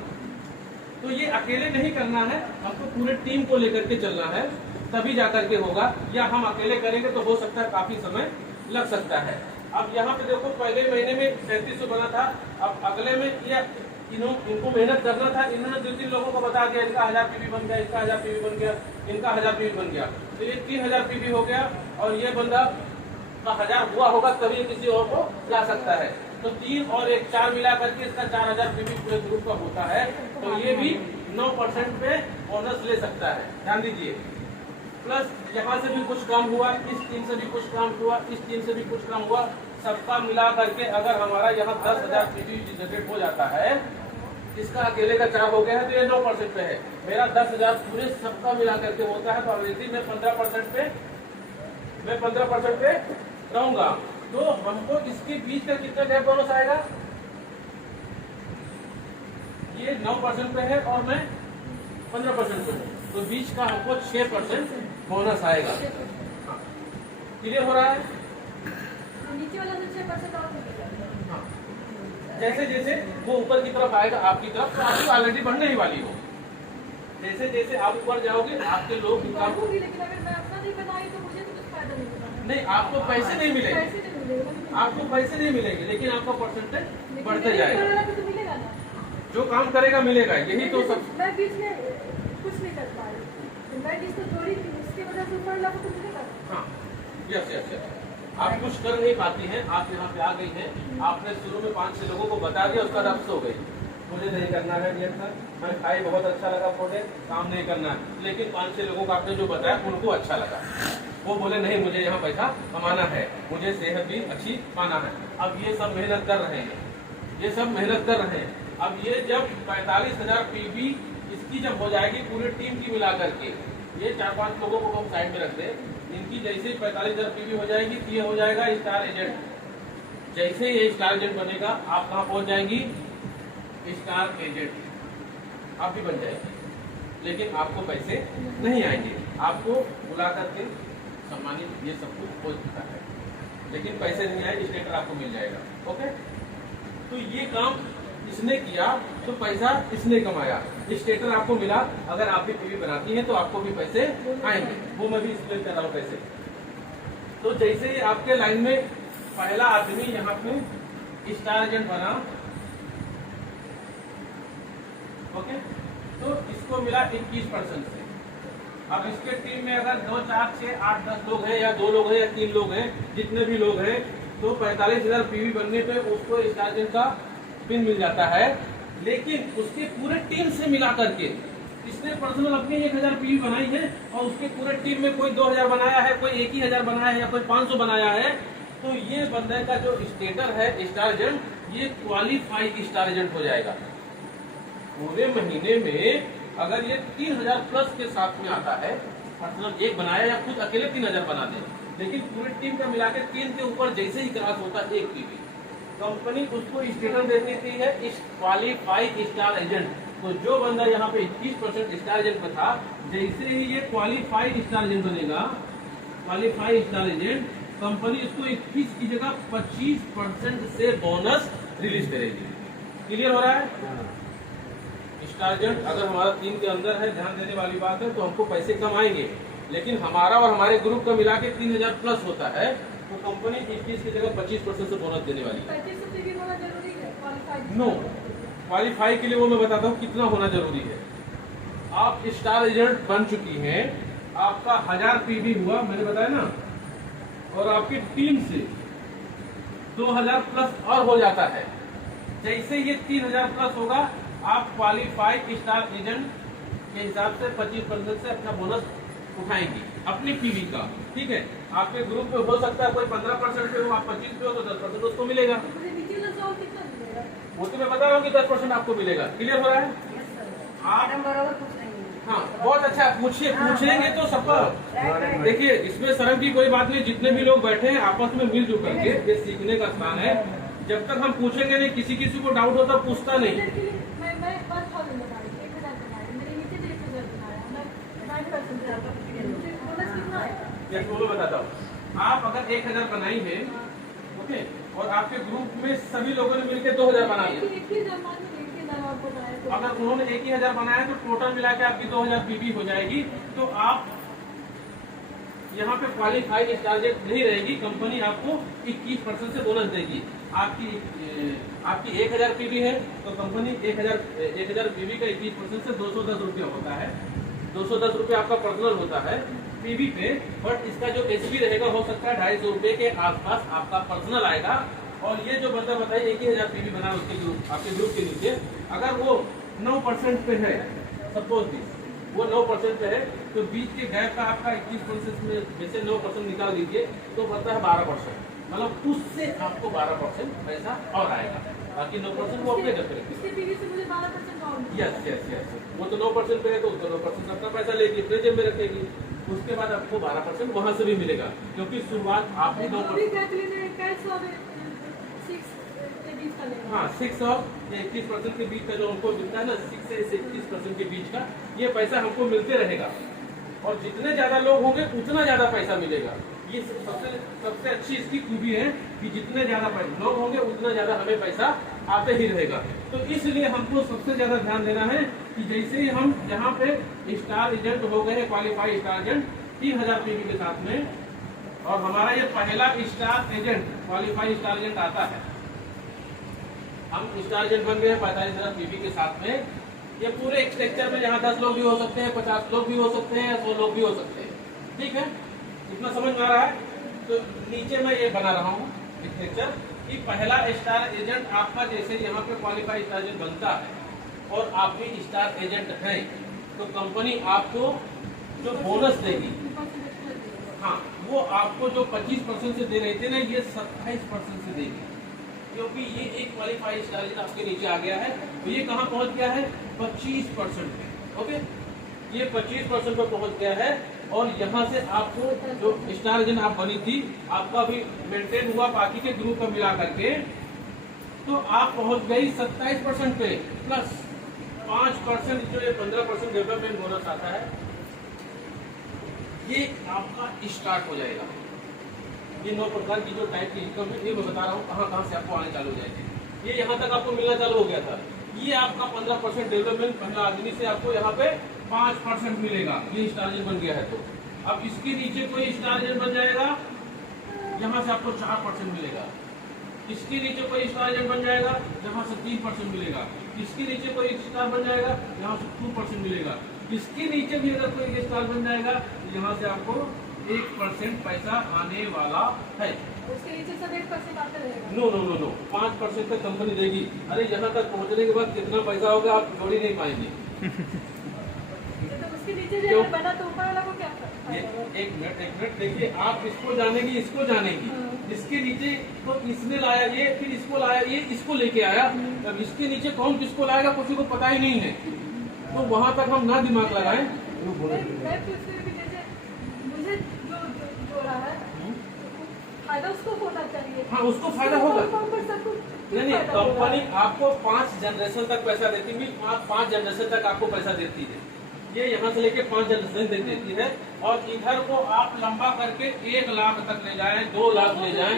तो ये अकेले नहीं करना है, आपको पूरे टीम को लेकर के चलना है, तभी जाकर के होगा। या हम अकेले करेंगे तो हो सकता है काफी समय लग सकता है। अब यहाँ पे देखो, पहले महीने में 3700 बना था, अब अगले में या इनको मेहनत करना था। इन्होंने 2-3 लोगों को बता दिया इनका 1000 पीवी बन गया, इसका 1000 पीवी बन गया, इनका 1000 पीवी बन गया, तो ये 3000 पीवी हो गया। और ये बंदा का 1000 हुआ होगा तभी ये किसी और को ला सकता है। तो 3 और 1 4 मिला करके इसका 4000 पीवी पूरे ग्रुप का होता है। तो ये भी 9% पे बोनस ले सकता है, ध्यान दीजिए। प्लस यहाँ से भी कुछ काम हुआ, इस टीम से भी कुछ काम हुआ, इस टीम से भी कुछ काम हुआ, सबका मिला करके अगर हमारा यहाँ 10,000 पीवी जनरेट हो जाता है, इसका अकेले का 4 हो गया है तो ये 9% पे है। मेरा 10,000 पूरे सबका मिला करके होता है, तो अवेलेबली में 15% पे रहूंगा। तो हमको इसके बीच का कितना गैप बोनस आएगा? ये 9% पे है और मैं 15% पे हूँ, तो बीच का हमको 6% बोनस आएगा। क्लियर हो रहा है? नीचे वाला तो 6% और मिलेगा। हाँ। जैसे जैसे वो ऊपर की तरफ आएगा आपकी तरफ, तो आपकी ऑलरेडी बढ़ने ही वाली हो। जैसे जैसे आप ऊपर जाओगे आपके लोग बढ़ूंगी, लेकिन अगर मैं अपना नहीं बनाई तो मुझे तो कुछ फायदा नहीं होगा। नहीं, आपको पैसे नहीं मिलेंगे, पैसे नहीं मिलेगा। आपको पैसे नहीं मिलेंगे, लेकिन आपका परसेंटेज बढ़ते जाएगा। तो मिलेगा ना, जो काम करेगा मिलेगा, यही तो सब। मैं बीच में कुछ नहीं कर पा रही, तो मैं जिस तो थोड़ी उसकी वजह से ऊपर लगा तो मिलेगा। हाँ, यस यस यस। आप कुछ कर नहीं पाती हैं, आप यहाँ पे आ गई हैं, आपने शुरू में 5-6 लोगों को बता दिया, उसका रब्स हो गई, मुझे नहीं करना है ये सर, मैं खाई बहुत अच्छा लगा प्रोडक्ट, काम नहीं करना है। लेकिन 5-6 लोगों को आपने जो बताया उनको अच्छा लगा, वो बोले नहीं मुझे यहाँ पैसा कमाना है, मुझे सेहत भी अच्छी पाना है। अब ये सब मेहनत कर रहे हैं, ये सब मेहनत कर रहे हैं। अब ये जब 45,000 पीवी इसकी जब हो जाएगी पूरी टीम की मिला करके, ये 4-5 लोगों को हम साइड में रख दें, इनकी जैसे ही 45,000 पीवी हो जाएगी तो ये हो जाएगा स्टार एजेंट। जैसे ये स्टार एजेंट बनेगा आप कहाँ पहुंच जाएंगी? स्टार एजेंट आप भी बन जाएंगे, लेकिन आपको पैसे नहीं आएंगे, आपको बुला करके सम्मानित ये सब कुछ हो सकता है, लेकिन पैसे नहीं आए, स्टेटर आपको मिल जाएगा। ओके, तो ये काम इसने किया तो पैसा इसने कमाया, स्टेटर आपको मिला। अगर आप भी पीवी बनाती हैं तो आपको भी पैसे आएंगे, वो मैं भी एक्सप्लेन कर रहा हूँ कैसे। तो जैसे ही आपके लाइन में पहला आदमी यहाँ पे स्टार एजेंट बना, ओके, तो इसको मिला 21% से। अब इसके टीम में अगर 2, 4, 6, 8, 10 लोग हैं, या 2 लोग हैं, या 3 लोग हैं, जितने भी लोग हैं, तो 45,000 पीवी बनने पे उसको स्टार एजेंट का पिन मिल जाता है। लेकिन उसके पूरे टीम से मिला करके इसने पर्सनल अपनी 1000 पीवी बनाई है, और उसके पूरे टीम में कोई 2000 बनाया है, कोई 1000 बनाया है, या कोई 500 बनाया है, तो ये बंदे का जो स्टेटर है स्टार एजेंट, ये क्वालिफाइड स्टार एजेंट हो जाएगा। पूरे महीने में अगर ये 3000 प्लस के साथ में आता है, मतलब एक बनाया या खुद अकेले 3000 बना दे, लेकिन पूरी टीम का मिला के 3 के ऊपर जैसे ही क्रॉस होता है 1 पीवी, कंपनी उसको स्टेटर दे देती है इस क्वालिफाइड स्टार एजेंट। तो जो बंदा यहाँ पे 21% स्टार एजेंट में था, जैसे ही ये क्वालिफाइड स्टार एजेंट बनेगा, क्वालिफाइड स्टार एजेंट, कंपनी उसको 21 की जगह 25% से बोनस रिलीज करेगी। क्लियर हो रहा है? स्टार एजेंट अगर हमारा 3 के अंदर है, ध्यान देने वाली बात है, तो हमको पैसे कम आएंगे, लेकिन हमारा और हमारे ग्रुप का मिला के 3000 प्लस होता है, तो कंपनी 21 की जगह 25% से बोनस देने वाली है। 25 PV होना जरूरी है क्वालिफाइड? नो, क्वालिफाई के लिए वो मैं बताता हूँ कितना होना जरूरी है। आप स्टार एजेंट बन चुकी हैं, आपका 1000 PV हुआ, मैंने बताया ना, और आपकी टीम से 2000 प्लस और हो जाता है। जैसे ये 3000 प्लस होगा, आप क्वालिफाइड स्टार एजेंट के हिसाब से 25% से अपना बोनस उठाएंगी अपनी पीवी का। ठीक है, आपके ग्रुप में हो सकता है कोई 15% पे हो, आप 25 पे हो तो 10% उसको मिलेगा। मुझे नीचे वाला जॉब कितना मिलेगा? वो तो मैं बता रहा हूँ कि 10% आपको मिलेगा। क्लियर हो रहा है? Yes sir. आप बराबर कुछ नहीं है। हाँ, बहुत अच्छा, पूछेंगे तो सफल। देखिए, इसमें शर्म की कोई बात नहीं, जितने भी लोग बैठे हैं आपस में मिलजुल करके, ये सीखने का स्थान है। जब तक हम पूछेंगे नहीं, किसी को डाउट होता पूछता नहीं। मैं 1000 बना रही, 1000 बना रही, मेरे नीचे से 1000 बनाया, मैं 9% बोनस कितना है? ये मैं बताता हूँ। आप अगर 1000 बनाई है, ओके, और आपके ग्रुप में सभी लोगों ने मिलकर 2000 बना लिया, अगर उन्होंने 1000 बनाया तो टोटल मिला के आपकी 2000 पीवी हो जाएगी। तो आप यहाँ पे क्वालिफाइड टारगेट नहीं रहेगी, कंपनी आपको 21% से बोनस देगी। आपकी 1000 पीवी है तो कंपनी 1000 पीवी का 21% से 210 रुपया होता है। 210 रुपया आपका पर्सनल होता है पीवी पे, बट इसका जो एचपी रहेगा हो सकता है 250 रुपए के आसपास आपका पर्सनल आएगा। और ये जो बंदा बताइए 1000 पीवी बना उसके ग्रुप, आपके ग्रुप के नीचे, अगर वो 9% पे है, सपोज वो 9% पे है, तो बीच के गैप का आपका 21% में जैसे 9% निकाल दीजिए तो बनता है 12%, मतलब उससे आपको 12% पैसा और आएगा। बाकी 9% वो अपने घर पे रखेगी। इसके पीवी से मुझे 12% और यस यस यस, वो तो 9% पे है तो उसका 9% अपना पैसा लेगी, अपने जेब में रखेगी। उसके बाद आपको 12% वहां से भी मिलेगा, क्योंकि शुरुआत आपने 9%, हाँ 6 और 21% के बीच का जो हमको मिलता है ना, 6 से 21% के बीच का ये पैसा हमको मिलते रहेगा। और जितने ज्यादा लोग होंगे उतना ज्यादा पैसा मिलेगा। ये सबसे अच्छी इसकी खूबी है कि जितने ज्यादा लोग होंगे उतना ज्यादा हमें पैसा आते ही रहेगा। तो इसलिए हमको सबसे ज्यादा ध्यान देना है कि जैसे ही हम यहाँ पे स्टार एजेंट हो गए, क्वालिफाइड स्टार एजेंट 3000 पीवी के साथ में, और हमारा ये पहला star agent qualified star agent आता है, हम स्टार एजेंट बन गए 45,000 पीवी के साथ में। ये पूरे स्ट्रक्चर में यहाँ 10 लोग भी हो सकते हैं, 50 लोग भी हो सकते हैं, 100 लोग भी हो सकते हैं। ठीक है, इतना समझ में आ रहा है? तो नीचे मैं ये बना रहा हूँ स्ट्रक्चर कि पहला स्टार एजेंट आपका जैसे यहाँ पे क्वालिफाइड स्टार एजेंट बनता है और आप भी स्टार एजेंट हैं, तो कंपनी आपको जो बोनस देगी, हाँ, वो आपको जो 25% से दे रहे थे ना, ये 27% से देगी, क्योंकि ये एक क्वालिफाइड स्टार एजेंट आपके नीचे आ गया है। तो ये कहाँ पहुंच गया है? 25% पे। ओके, ये 25% पे पहुंच गया है। और यहाँ से आपको जो स्टार एजेंट आप बनी थी, आपका भी मेंटेन हुआ बाकी के ग्रुप का मिला करके, तो आप पहुंच गई 27% पे, प्लस 5% जो ये 15% डेवलपमेंट बोनस आता है, ये आपका स्टार्ट हो जाएगा। ये 9 प्रकार की जो टाइप की इनकम है, ये मैं बता रहा हूँ कहाँ कहाँ से आपको आने चालू हो जाएगी। ये यहाँ तक आपको मिलना चालू हो गया था। ये आपका 15% डेवलपमेंट पहला आदमी से आपको यहाँ पे 5% मिलेगा, ये स्टार एजेंट बन गया है। तो अब इसके नीचे कोई स्टार एजेंट बन जाएगा, यहाँ से आपको 4% मिलेगा। इसके नीचे कोई स्टार एजेंट बन जाएगा, यहाँ से 3% मिलेगा। इसके नीचे कोई स्टार बन जाएगा, यहाँ से 2% मिलेगा। इसके नीचे भी अगर कोई स्टार बन जाएगा, यहाँ से आपको 1% पैसा आने वाला है। उसके नीचे सब 1% आता रहेगा? नो नो नो नो, 5% तक कंपनी देगी। अरे यहाँ तक पहुँचने के बाद कितना पैसा होगा आप जोड़ ही नहीं पाएंगे। तो उसके नीचे जो बना तो ऊपर वाला को क्या करता है? एक मिनट देखिए, आप इसको जानेगी, इसको जानेगी। इसके नीचे तो इसने लाया ये, फिर इसको लाया ये, इसको लेके आया। अब इसके नीचे कौन किसको लाएगा किसी को पता ही नहीं है। तो वहाँ तक हम ना दिमाग लगाएं। मुझे जो जोड़ा है फायदा उसको होना चाहिए। हाँ, उसको फायदा होगा। नहीं, कंपनी आपको 5 जनरेशन तक पैसा देती है, 5 जनरेशन तक आपको पैसा देती है। ये यहाँ से लेके 5 जनरेशन तक देती है। और इधर को आप लंबा करके 1 लाख तक ले जाएं, 2 लाख ले जाएं।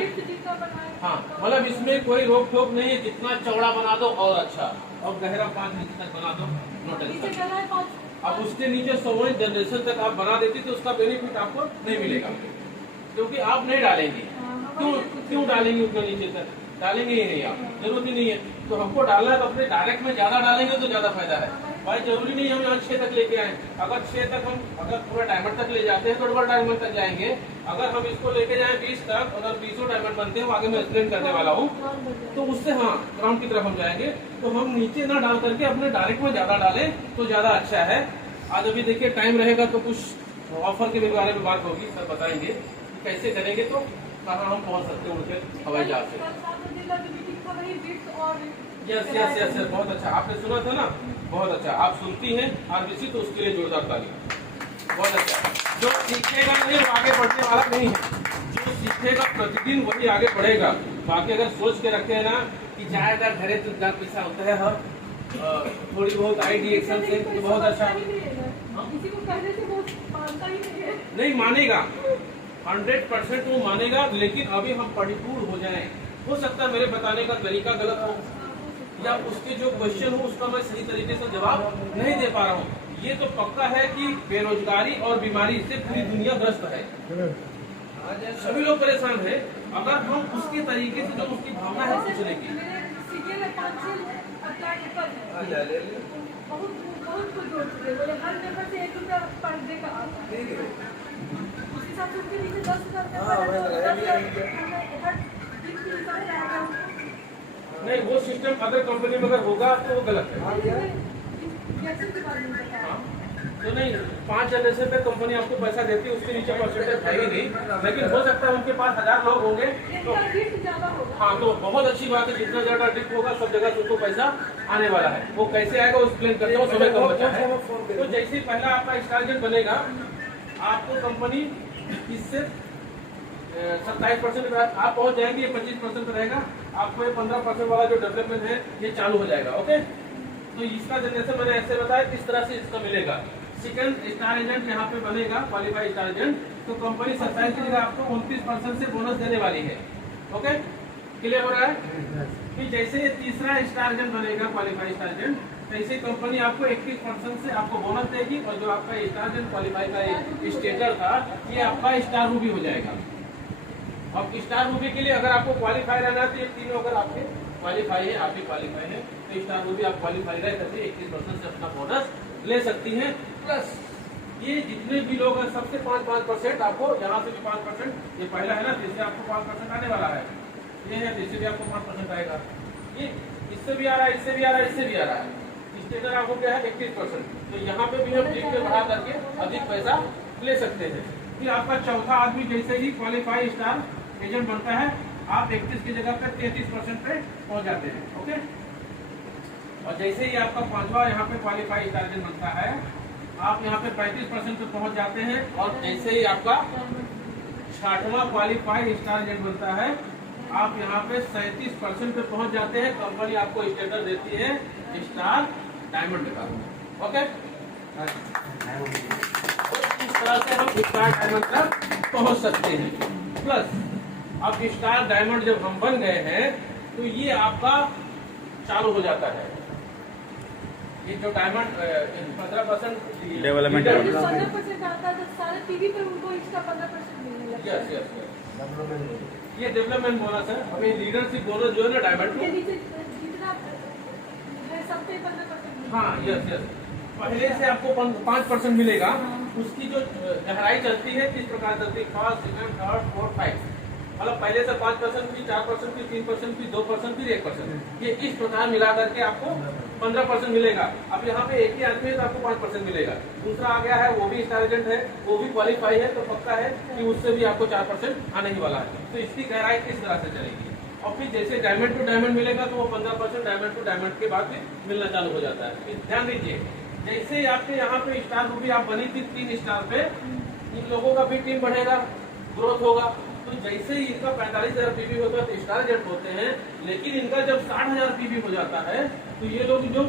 हाँ, मतलब इसमें कोई रोक टोक नहीं है। जितना चौड़ा बना दो और अच्छा, और गहरा 5 इंच तक बना दो, नो टेंशन। अब उसके नीचे 100 जनरेशन तक आप बना देती तो उसका बेनिफिट आपको नहीं मिलेगा, क्योंकि आप नहीं डालेंगे। क्यों डालेंगे उतना नीचे तक? डालेंगे ही नहीं आप, जरूरत ही नहीं है। तो हमको डालना है तो अपने डायरेक्ट में ज्यादा डालेंगे तो ज्यादा फायदा है भाई। जरूरी नहीं हम यहाँ 6 तक लेके आए। अगर 6 तक हम अगर पूरा डायमंड तक ले जाते हैं तो डबल डायमंड तक जाएंगे। अगर हम इसको लेके जाए 20 तक, अगर 20 डायमंड बनते हैं, आगे मैं एक्सप्लेन करने वाला हूँ, तो उससे हाँ ग्राउंड की तरफ हम जाएंगे। तो हम नीचे ना डाल करके अपने डायरेक्ट में ज्यादा डालें तो ज्यादा अच्छा है। आज अभी देखिए टाइम रहेगा तो कुछ ऑफर के बारे में बात होगी, सर बताएंगे कैसे करेंगे तो कहाँ हम पहुँच सकते हैं उनके हवाई जहाज से। यस यस यस यस, बहुत अच्छा, आपने सुना था ना, बहुत अच्छा। आप सुनती हैं आरबीसी तो उसके लिए जोरदार ताली, बहुत अच्छा। जो सीखेगा नहीं वो आगे बढ़ने वाला नहीं है, जो सीखेगा प्रतिदिन वही आगे बढ़ेगा। बाकी अगर सोच के रखे ना कि जाएगा घरे तो ज्यादा पैसा होता है, हाँ थोड़ी बहुत आईडी एक्शन से तो बहुत अच्छा। किसी को कहने से वो मानता ही नहीं है। नहीं मानेगा, 100% वो मानेगा, लेकिन अभी हम परिपूर्ण हो जाएं। हो सकता है मेरे बताने का तरीका गलत हो, या उसके जो क्वेश्चन हो उसका मैं सही तरीके से जवाब नहीं दे पा रहा हूँ। ये तो पक्का है कि बेरोजगारी और बीमारी से पूरी दुनिया ग्रस्त है, सभी लोग परेशान हैं। अगर हम उसके तरीके से जो उसकी भावना है सोचने की, बहुत कुछ जोड़ चुके हैं। बोले हर मेंबर से 1 रुपया पर डे का आता है। उस हिसाब से उनके नीचे 10,000 नहीं वो सिस्टम अदर कंपनी में अगर होगा तो वो गलत है। हाँ तो नहीं, 5 जनरेशन पे कंपनी आपको पैसा देती है, उसके नीचे परसेंटेज है ही नहीं। लेकिन हो सकता है उनके पास 1000 लोग होंगे तो हाँ तो बहुत अच्छी बात है। जितना ज्यादा डिप होगा सब जगह से उसको पैसा आने वाला है। वो कैसे आएगा वो एक्सप्लेन करते हो, समय कम बचा है। तो जैसे पहला आपका स्टार्जेंट बनेगा, आपको कंपनी इससे 27% आप पहुंच जाएंगे, ये 25% रहेगा। आपको ये 15% वाला जो डेवलपमेंट है ये चालू हो जाएगा। ओके, तो इसका जनरेशन मैंने ऐसे बताया किस तरह से इसका मिलेगा। सेकंड स्टार एजेंट यहाँ पे बनेगा, क्वालिफाइड स्टार एजेंट, तो कंपनी 27 की जगह आपको 29% से बोनस देने वाली है। ओके, क्लियर हो रहा है? फिर जैसे ये तीसरा स्टार एजेंट बनेगा, क्वालिफाइड स्टार एजेंट, ऐसे कंपनी आपको 21% से आपको बोनस देगी। और जो आपका स्टार एजेंट क्वालिफाई का स्टेटर था ये आपका स्टार रूबी हो जाएगा। अब स्टार रूबी के लिए अगर आपको क्वालिफाई रहना है तो ये तीनों अगर आपके क्वालिफाई है, आप भी क्वालिफाई है, तो स्टार रूबी आप क्वालिफाई रह करके 21% से अपना बोनस ले सकती हैं। प्लस ये जितने भी लोग हैं सबसे 5% आपको, यहाँ से भी 5%, ये पहला है ना, जिससे आपको 5% आने वाला है, ये है जिससे भी आपको 5% आएगा। ये इससे भी आ रहा है, इससे भी आ रहा है, इससे भी आ रहा है। स्टेटर आपको क्या है 21%, तो यहाँ पे भी हम डिप पे बढ़ा करके अधिक पैसा ले सकते हैं। फिर आपका चौथा आदमी जैसे ही क्वालिफाई स्टार एजेंट बनता है, आप 31 की जगह पे 33% पे पहुंच जाते हैं। ओके, और जैसे ही आपका पांचवा यहाँ पे क्वालिफाई स्टार एजेंट बनता है, आप यहाँ पे 35% पे पहुंच जाते हैं। और जैसे ही आपका 6वां क्वालिफाई स्टार एजेंट बनता है, आप यहाँ पे 37% पे पहुंच जाते हैं। कंपनी आपको स्टेटस देती है स्टार डायमंड का। ओके, इस तरह से हम स्टार डायमंड तक पहुंच सकते हैं। प्लस अब स्टार डायमंड जब हम बन गए हैं तो ये आपका चालू हो जाता है। ये जो डायमंड 15% डेवलपमेंट 15% आता है, सारे टीवी पे उनको इसका 15% मिलने लगता है। यस यस, ये डेवलपमेंट बोनस है। अभी लीडरशिप बोनस जो है ना डायमंड के नीचे जितना है सब पे 15%। हाँ यस यस, पहले से आपको 5% मिलेगा। उसकी जो गहराई चलती है किस प्रकार चलती है, फर्स्ट सेकंड थर्ड फोर्थ 5, मतलब पहले से 5% की 4% की 3% की 2% फिर 1%, ये इस प्रकार मिला करके आपको 15% मिलेगा। अब यहाँ पे एक ही आदमी है तो आपको 5% मिलेगा। दूसरा आ गया है वो भी स्टार एजेंट है, वो भी क्वालिफाई है, तो पक्का है कि उससे भी आपको 4% आने ही वाला है। तो इसकी गहराई किस तरह से चलेगी। और फिर जैसे डायमंड टू डायमंड मिलेगा तो वो 15% डायमंड टू डायमंड के बाद भी मिलना चालू हो जाता है। ध्यान दीजिए, जैसे आपके यहाँ पे स्टार रूबी आप बनी थी 3 स्टार पे, इन लोगों का भी टीम बढ़ेगा, ग्रोथ होगा। तो जैसे ही इनका 45,000 पीवी होता है तो स्टार एजेंट होते हैं, लेकिन इनका जब 60,000 पीवी हो जाता है तो ये लोग जो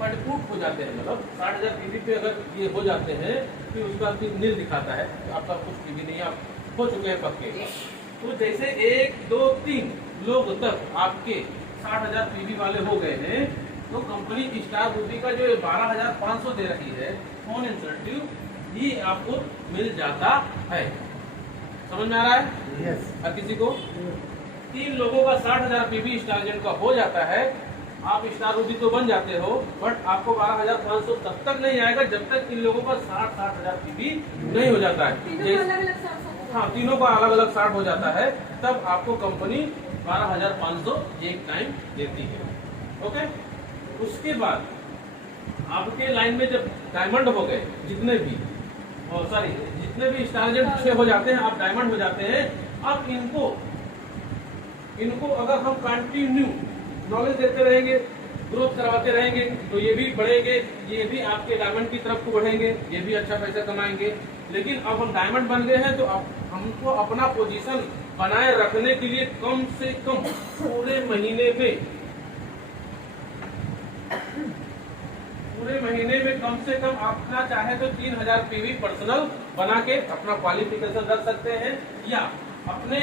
परिपूर्ण हो जाते हैं, मतलब 60,000 पीवी पे अगर ये हो जाते हैं फिर उसका नील दिखाता है तो आपका कुछ पीवी नहीं, आप हो चुके हैं पक्के। तो जैसे 1 2 3 लोग तक आपके 60,000 पीवी वाले हो गए हैं, तो कंपनी स्टार रूबी का जो 12,500 दे रही है फोन इंसेंटिव, ये आपको मिल जाता है। समझ में आ रहा है? यस। हर किसी को 3 लोगों का 60,000 पीवी स्टार एजेंट का हो जाता है। आप स्टार रूबी तो बन जाते हो, बट आपको 12,500 तब तक नहीं आएगा जब तक इन लोगों का 60,000 पीवी नहीं हो जाता है। तीनों का अलग-अलग साथ हाँ, तीनों का अलग अलग 60 हो जाता है, तब आपको कंपनी 12,500 एक टाइम देती है। ओके, उसके बाद आपके लाइन में जब डायमंड हो गए जितने भी, सॉरी जितने भी स्टार एजेंट 6 हो जाते हैं, आप डायमंड हो जाते हैं। अब इनको अगर हम कंटिन्यू नॉलेज देते रहेंगे, ग्रोथ करवाते रहेंगे, तो ये भी बढ़ेंगे, ये भी आपके डायमंड की तरफ को बढ़ेंगे, ये भी अच्छा पैसा कमाएंगे। लेकिन अब हम डायमंड बन गए हैं, तो अब हमको अपना पोजीशन बनाए रखने के लिए कम से कम पूरे महीने में कम से कम अपना चाहे तो 3,000 पीवी पर्सनल बना के अपना क्वालिफिकेशन रख सकते हैं, या अपने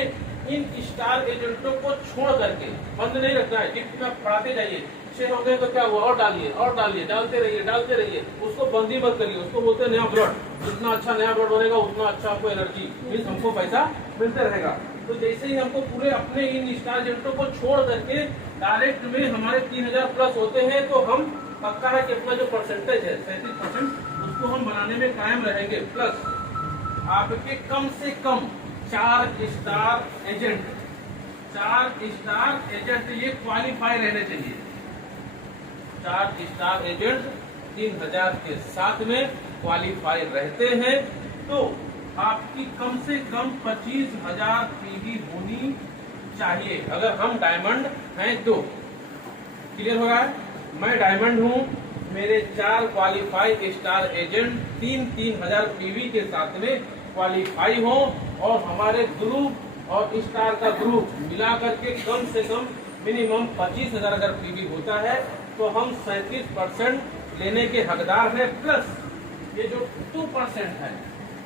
इन स्टार एजेंटों को छोड़ करके बंद नहीं रखना है। टिप में पढ़ाते जाइए, 6 हो गए तो क्या हुआ, और डालिए, डालते रहिए, उसको बंद ही मत करिए। उसको बोलते हैं नया ब्लड, जितना अच्छा नया ब्लड बनेगा उतना अच्छा आपको एनर्जी मीन्स हमको पैसा मिलते रहेगा। तो जैसे ही हमको पूरे अपने इन स्टार एजेंटों को छोड़ करके डायरेक्ट में हमारे 3,000 प्लस होते हैं, तो हम पक्का है कि अपना जो परसेंटेज है 37%, उसको हम बनाने में कायम रहेंगे। प्लस आपके कम से कम 4 स्टार एजेंट ये क्वालिफाई रहने चाहिए। 4 स्टार एजेंट 3,000 के साथ में क्वालिफाई रहते हैं, तो आपकी कम से कम 25,000 पीवी होनी चाहिए। अगर हम डायमंड हैं तो क्लियर हो रहा है? मैं डायमंड हूँ, मेरे 4 क्वालिफाई स्टार एजेंट 3,000 पीवी के साथ में क्वालिफाई हो, और हमारे ग्रुप और स्टार का ग्रुप मिला करके कम से कम मिनिमम 25,000 अगर पीवी होता है, तो हम 37% लेने के हकदार हैं। प्लस ये जो 2% है,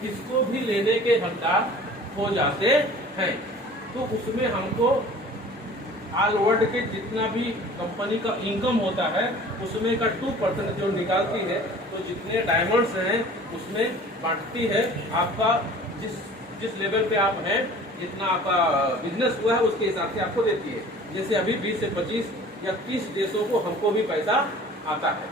इसको भी लेने के हकदार हो जाते हैं। तो उसमें हमको ऑल वर्ल्ड के जितना भी कंपनी का इनकम होता है, उसमें का 2% जो निकालती है, तो जितने डायमंड्स हैं उसमें बांटती है। आपका जिस लेवल पे आप हैं, जितना आपका बिजनेस हुआ है, उसके हिसाब से आपको देती है। जैसे अभी 20 से 25 या 30 देशों को हमको भी पैसा आता है,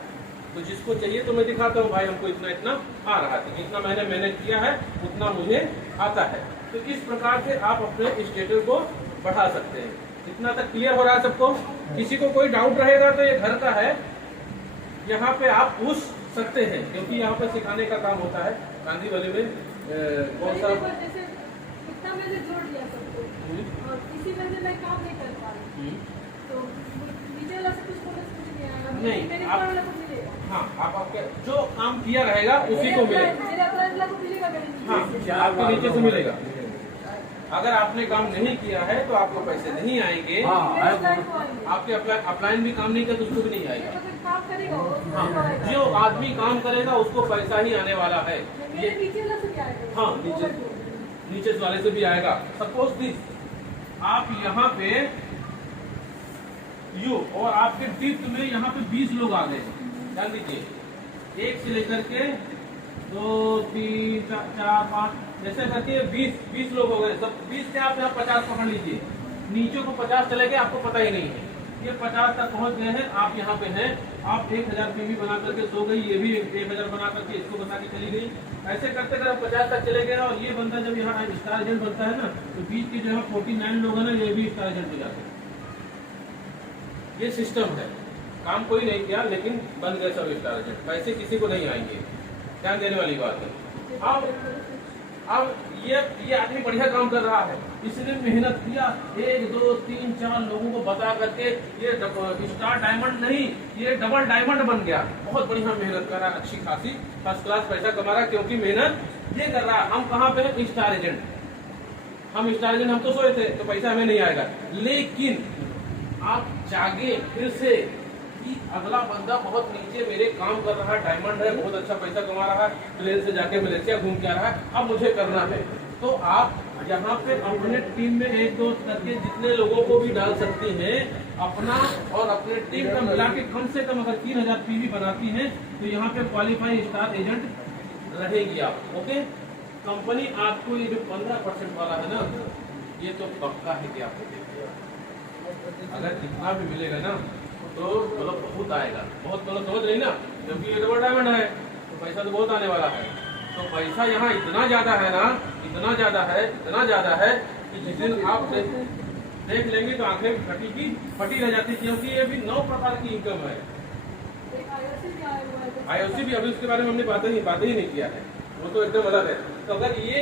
तो जिसको चाहिए तो मैं दिखाता हूँ, भाई हमको इतना आ रहा है, जितना मैंने मैनेज किया है उतना मुझे आता है। तो इस प्रकार से आप अपने स्टेटस को बढ़ा सकते हैं। इतना तक क्लियर हो रहा है सबको? किसी को कोई डाउट रहेगा तो ये घर का है, यहाँ पे आप पूछ सकते हैं, क्योंकि यहाँ पे सिखाने का काम होता है। गांधी वाले में कौन सा जैसे इतना मैंने जोड़ दिया सबको, और इसी वजह से मैं काम नहीं कर पा रही, तो नीचे वाला से कुछ बोनस मुझे नहीं आएगा, नहीं, मेरे आप- ऊपर वाला को मिलेगा। हाँ, आप आपके जो काम किया रहेगा उसी को मिलेगा। मेरे ऊपर वाला को मिलेगा, मेरे नीचे। हाँ, आपके नीचे से मिलेगा। अगर आपने काम नहीं किया है तो आपको पैसे नहीं आएंगे। आपके अपलाइन भी काम नहीं किया तो उसको भी नहीं आएगा। काम करेगा वो, हाँ, जो आदमी काम करेगा उसको पैसा ही आने वाला है। मेरे नीचे वाला से भी आएगा। हाँ, नीचे वाले से भी आएगा। सपोज दिस आप यहाँ पे और आपके फिफ्थ में यहाँ पे 20 लोग आ गए, ध्यान दीजिए, 1 से लेकर के 2, 3, 4, 5 जैसे करके 20 लोग हो गए। सब 20 से आप यहाँ 50 पकड़ लीजिए, नीचे को 50 चले गए, आपको पता ही नहीं है। ये 50 तक पहुंच गए हैं, आप यहाँ पे हैं, आप 1,000 पीवी बना करके सो गई, ये भी 1,000 बना करके इसको बता के चली गई। ऐसे करते कर 50 तक चले गए, और ये बंदा जब यहाँ स्टार एजेंट बनता है ना, तो बीच के जो है 49 लोग है ना, ये भी स्टार एजेंट हो जाते हैं। ये सिस्टम है, काम कोई नहीं किया लेकिन बन गए सब स्टार एजेंट, पैसे किसी को नहीं आएंगे। ध्यान देने वाली बात है। अब ये आदमी बढ़िया काम कर रहा है, इसने मेहनत किया, 1, 2, 3, 4 लोगों को बता करके ये स्टार डायमंड नहीं, ये डबल डायमंड बन गया। बहुत बढ़िया मेहनत कर रहा है, अच्छी खासी फर्स्ट क्लास पैसा कमा रहा है, क्योंकि मेहनत ये कर रहा है। हम कहाँ पे हैं? Star agent. हम स्टार एजेंट, हम तो सोए थे तो पैसा हमें नहीं आएगा। लेकिन आप जागे फिर से कि अगला बंदा बहुत नीचे मेरे काम कर रहा है, डायमंड है, बहुत अच्छा पैसा कमा रहा है, प्लेन से जाके मलेशिया घूम के आ रहा है, अब मुझे करना है। तो आप यहाँ पे अपने टीम में 1-2 करके जितने लोगों को भी डाल सकती हैं, अपना और अपने टीम का मिला के कम से कम अगर 3,000 पीवी बनाती हैं, तो यहाँ पे क्वालिफाई स्टार एजेंट रहेगी आप। ओके, कंपनी आपको ये जो 15% वाला है ना, ये तो पक्का है कि आपको देगी। अगर इतना भी मिलेगा ना तो मतलब बहुत आएगा, बहुत मतलब समझ रही ना, क्योंकि ये डबल डायमंड है तो पैसा तो बहुत आने वाला है। तो पैसा यहाँ इतना ज्यादा है ना, इतना ज्यादा है कि जिस दिन आप देख लेंगे तो आंखें फटी रह जाती, क्योंकि ये भी 9 प्रकार की इनकम है। IOC भी अभी उसके बारे में हमने बात ही नहीं किया है, वो तो एकदम अलग है। तो अगर ये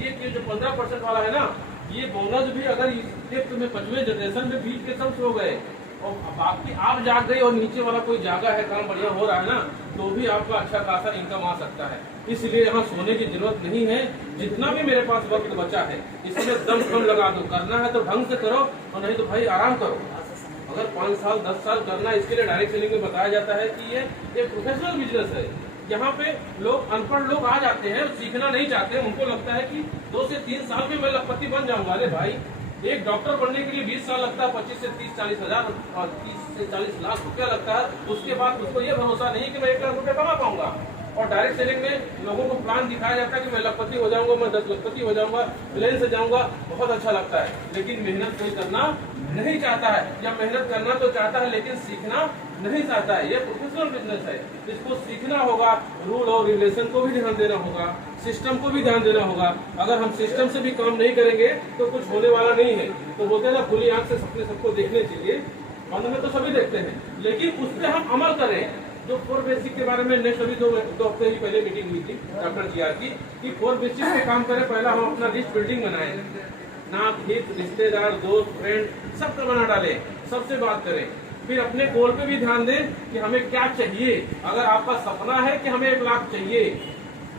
एक जो 15% वाला है ना, ये बोनस भी अगर इस में 5वें जनरेशन में बीच के सब सो गए और बाकी आप जाग गए और नीचे वाला कोई जागा है, काम बढ़िया हो रहा है ना, तो भी आपका अच्छा खासा इनकम आ सकता है। इसलिए यहाँ सोने की जरूरत नहीं है। जितना भी मेरे पास वक्त बचा है इसमें दम लगा दो, करना है तो ढंग से करो और नहीं तो भाई आराम करो। अगर 5 साल 10 साल करना, इसके लिए डायरेक्ट सेलिंग में बताया जाता है कि ये एक प्रोफेशनल बिजनेस है। यहाँ पे लोग अनपढ़ लोग आ जाते हैं, सीखना नहीं चाहते, उनको लगता है कि 2 से 3 साल में मैं लखपति बन जाऊंगा। अरे भाई, एक डॉक्टर बनने के लिए 20 साल लगता है, 25 से 30-40 हजार और 30 से 40 लाख रुपया लगता है। उसके बाद उसको ये भरोसा नहीं कि मैं 1 लाख रुपया कमा पाऊंगा। और डायरेक्ट सेलिंग में लोगों को प्लान दिखाया जाता है कि मैं लखपति हो जाऊंगा, मैं 10 लखपति हो जाऊंगा, प्लेन से जाऊंगा, बहुत अच्छा लगता है। लेकिन मेहनत कोई करना नहीं चाहता है, या मेहनत करना तो चाहता है लेकिन सीखना नहीं चाहता है। ये प्रोफेशनल बिजनेस है, इसको सीखना होगा, रूल और रिलेशन को भी ध्यान देना होगा, सिस्टम को भी ध्यान देना होगा। अगर हम सिस्टम से भी काम नहीं करेंगे तो कुछ होने वाला नहीं है। तो बोलते हैं ना, खुली आंख से सपने सबको देखने चाहिए, बंद में तो सभी देखते हैं, लेकिन उस पर हम अमल करें। जो 4 बेसिक के बारे में नेक्स्ट अभी 2 हफ्ते ही पहले मीटिंग हुई थी डॉक्टर जी की 4 बेसिक पे काम करें। पहला हम अपना लिस्ट बिल्डिंग बनाए, नाम, हित, रिश्तेदार, दोस्त, फ्रेंड सबका बना डाले, सबसे बात करें। फिर अपने गोल पे भी ध्यान दें कि हमें क्या चाहिए। अगर आपका सपना है कि हमें 1 लाख चाहिए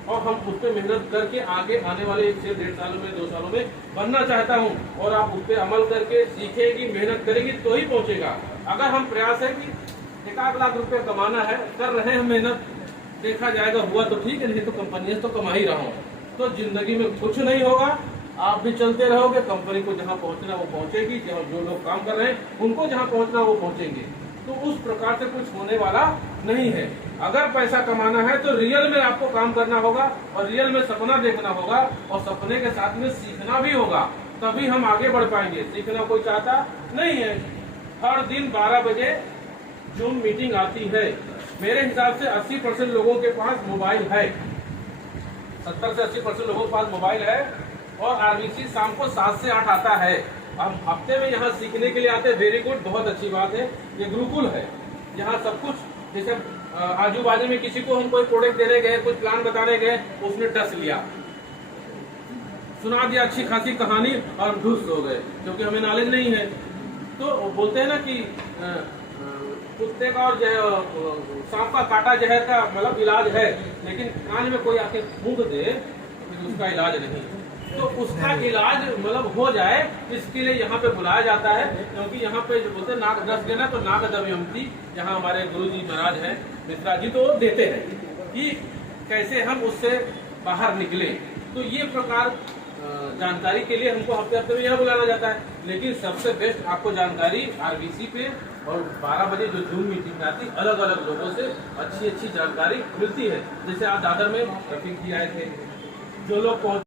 और हम उस पर मेहनत करके आगे आने वाले 1 से 1.5 सालों में 2 सालों में बनना चाहता हूँ, और आप उस पर अमल करके सीखेगी, मेहनत करेगी तो ही पहुंचेगा। अगर हम प्रयास है कि 1 लाख रुपए कमाना है, कर रहे हैं मेहनत, देखा जाएगा, हुआ तो ठीक है, नहीं तो कंपनी तो कमा ही रहा हूँ, तो जिंदगी में कुछ नहीं होगा। आप भी चलते रहोगे, कंपनी को जहाँ पहुँचना वो पहुँचेगी, जो लोग काम कर रहे हैं उनको जहाँ पहुँचना वो पहुँचेंगे। तो उस प्रकार से कुछ होने वाला नहीं है। अगर पैसा कमाना है तो रियल में आपको काम करना होगा और रियल में सपना देखना होगा, और सपने के साथ में सीखना भी होगा, तभी हम आगे बढ़ पाएंगे। सीखना कोई चाहता नहीं है। हर दिन 12 बजे जूम मीटिंग आती है। मेरे हिसाब से 80% लोगों के पास मोबाइल है, 70 से 80% लोगों के पास मोबाइल है। और RBC शाम को 7 से 8 आता है। हम हफ्ते में यहाँ सीखने के लिए आते हैं, वेरी गुड, बहुत अच्छी बात है। ये गुरुकुल है, यहाँ सब कुछ, जैसे आजू बाजू में किसी को हम कोई प्रोडक्ट देने गए, कुछ प्लान बताने गए, उसने टच लिया, सुना दिया अच्छी खासी कहानी और ढुस हो गए, क्योंकि हमें नॉलेज नहीं है। तो बोलते हैं ना कि कुत्ते का और सांप का काटा जहर का मतलब इलाज है, लेकिन कान में कोई आके फूंक दे तो उसका इलाज नहीं। तो उसका इलाज मतलब हो जाए, इसके लिए यहाँ पे बुलाया जाता है। क्योंकि यहाँ पे जो बोलते हैं नाक डस गया ना तो नाक दमयंती, यहाँ हमारे गुरुजी महाराज हैं मिश्रा जी, तो वो देते हैं कि कैसे हम उससे बाहर निकले। तो ये प्रकार जानकारी के लिए हमको हफ्ते हफ्ते में यहाँ बुलाना जाता है। लेकिन सबसे बेस्ट आपको जानकारी RBC पे और 12 बजे जो जूम मीटिंग आती है, अलग अलग लोगों से अच्छी अच्छी जानकारी मिलती है। जैसे आज दादर में रफीक जी आए थे, जो लोग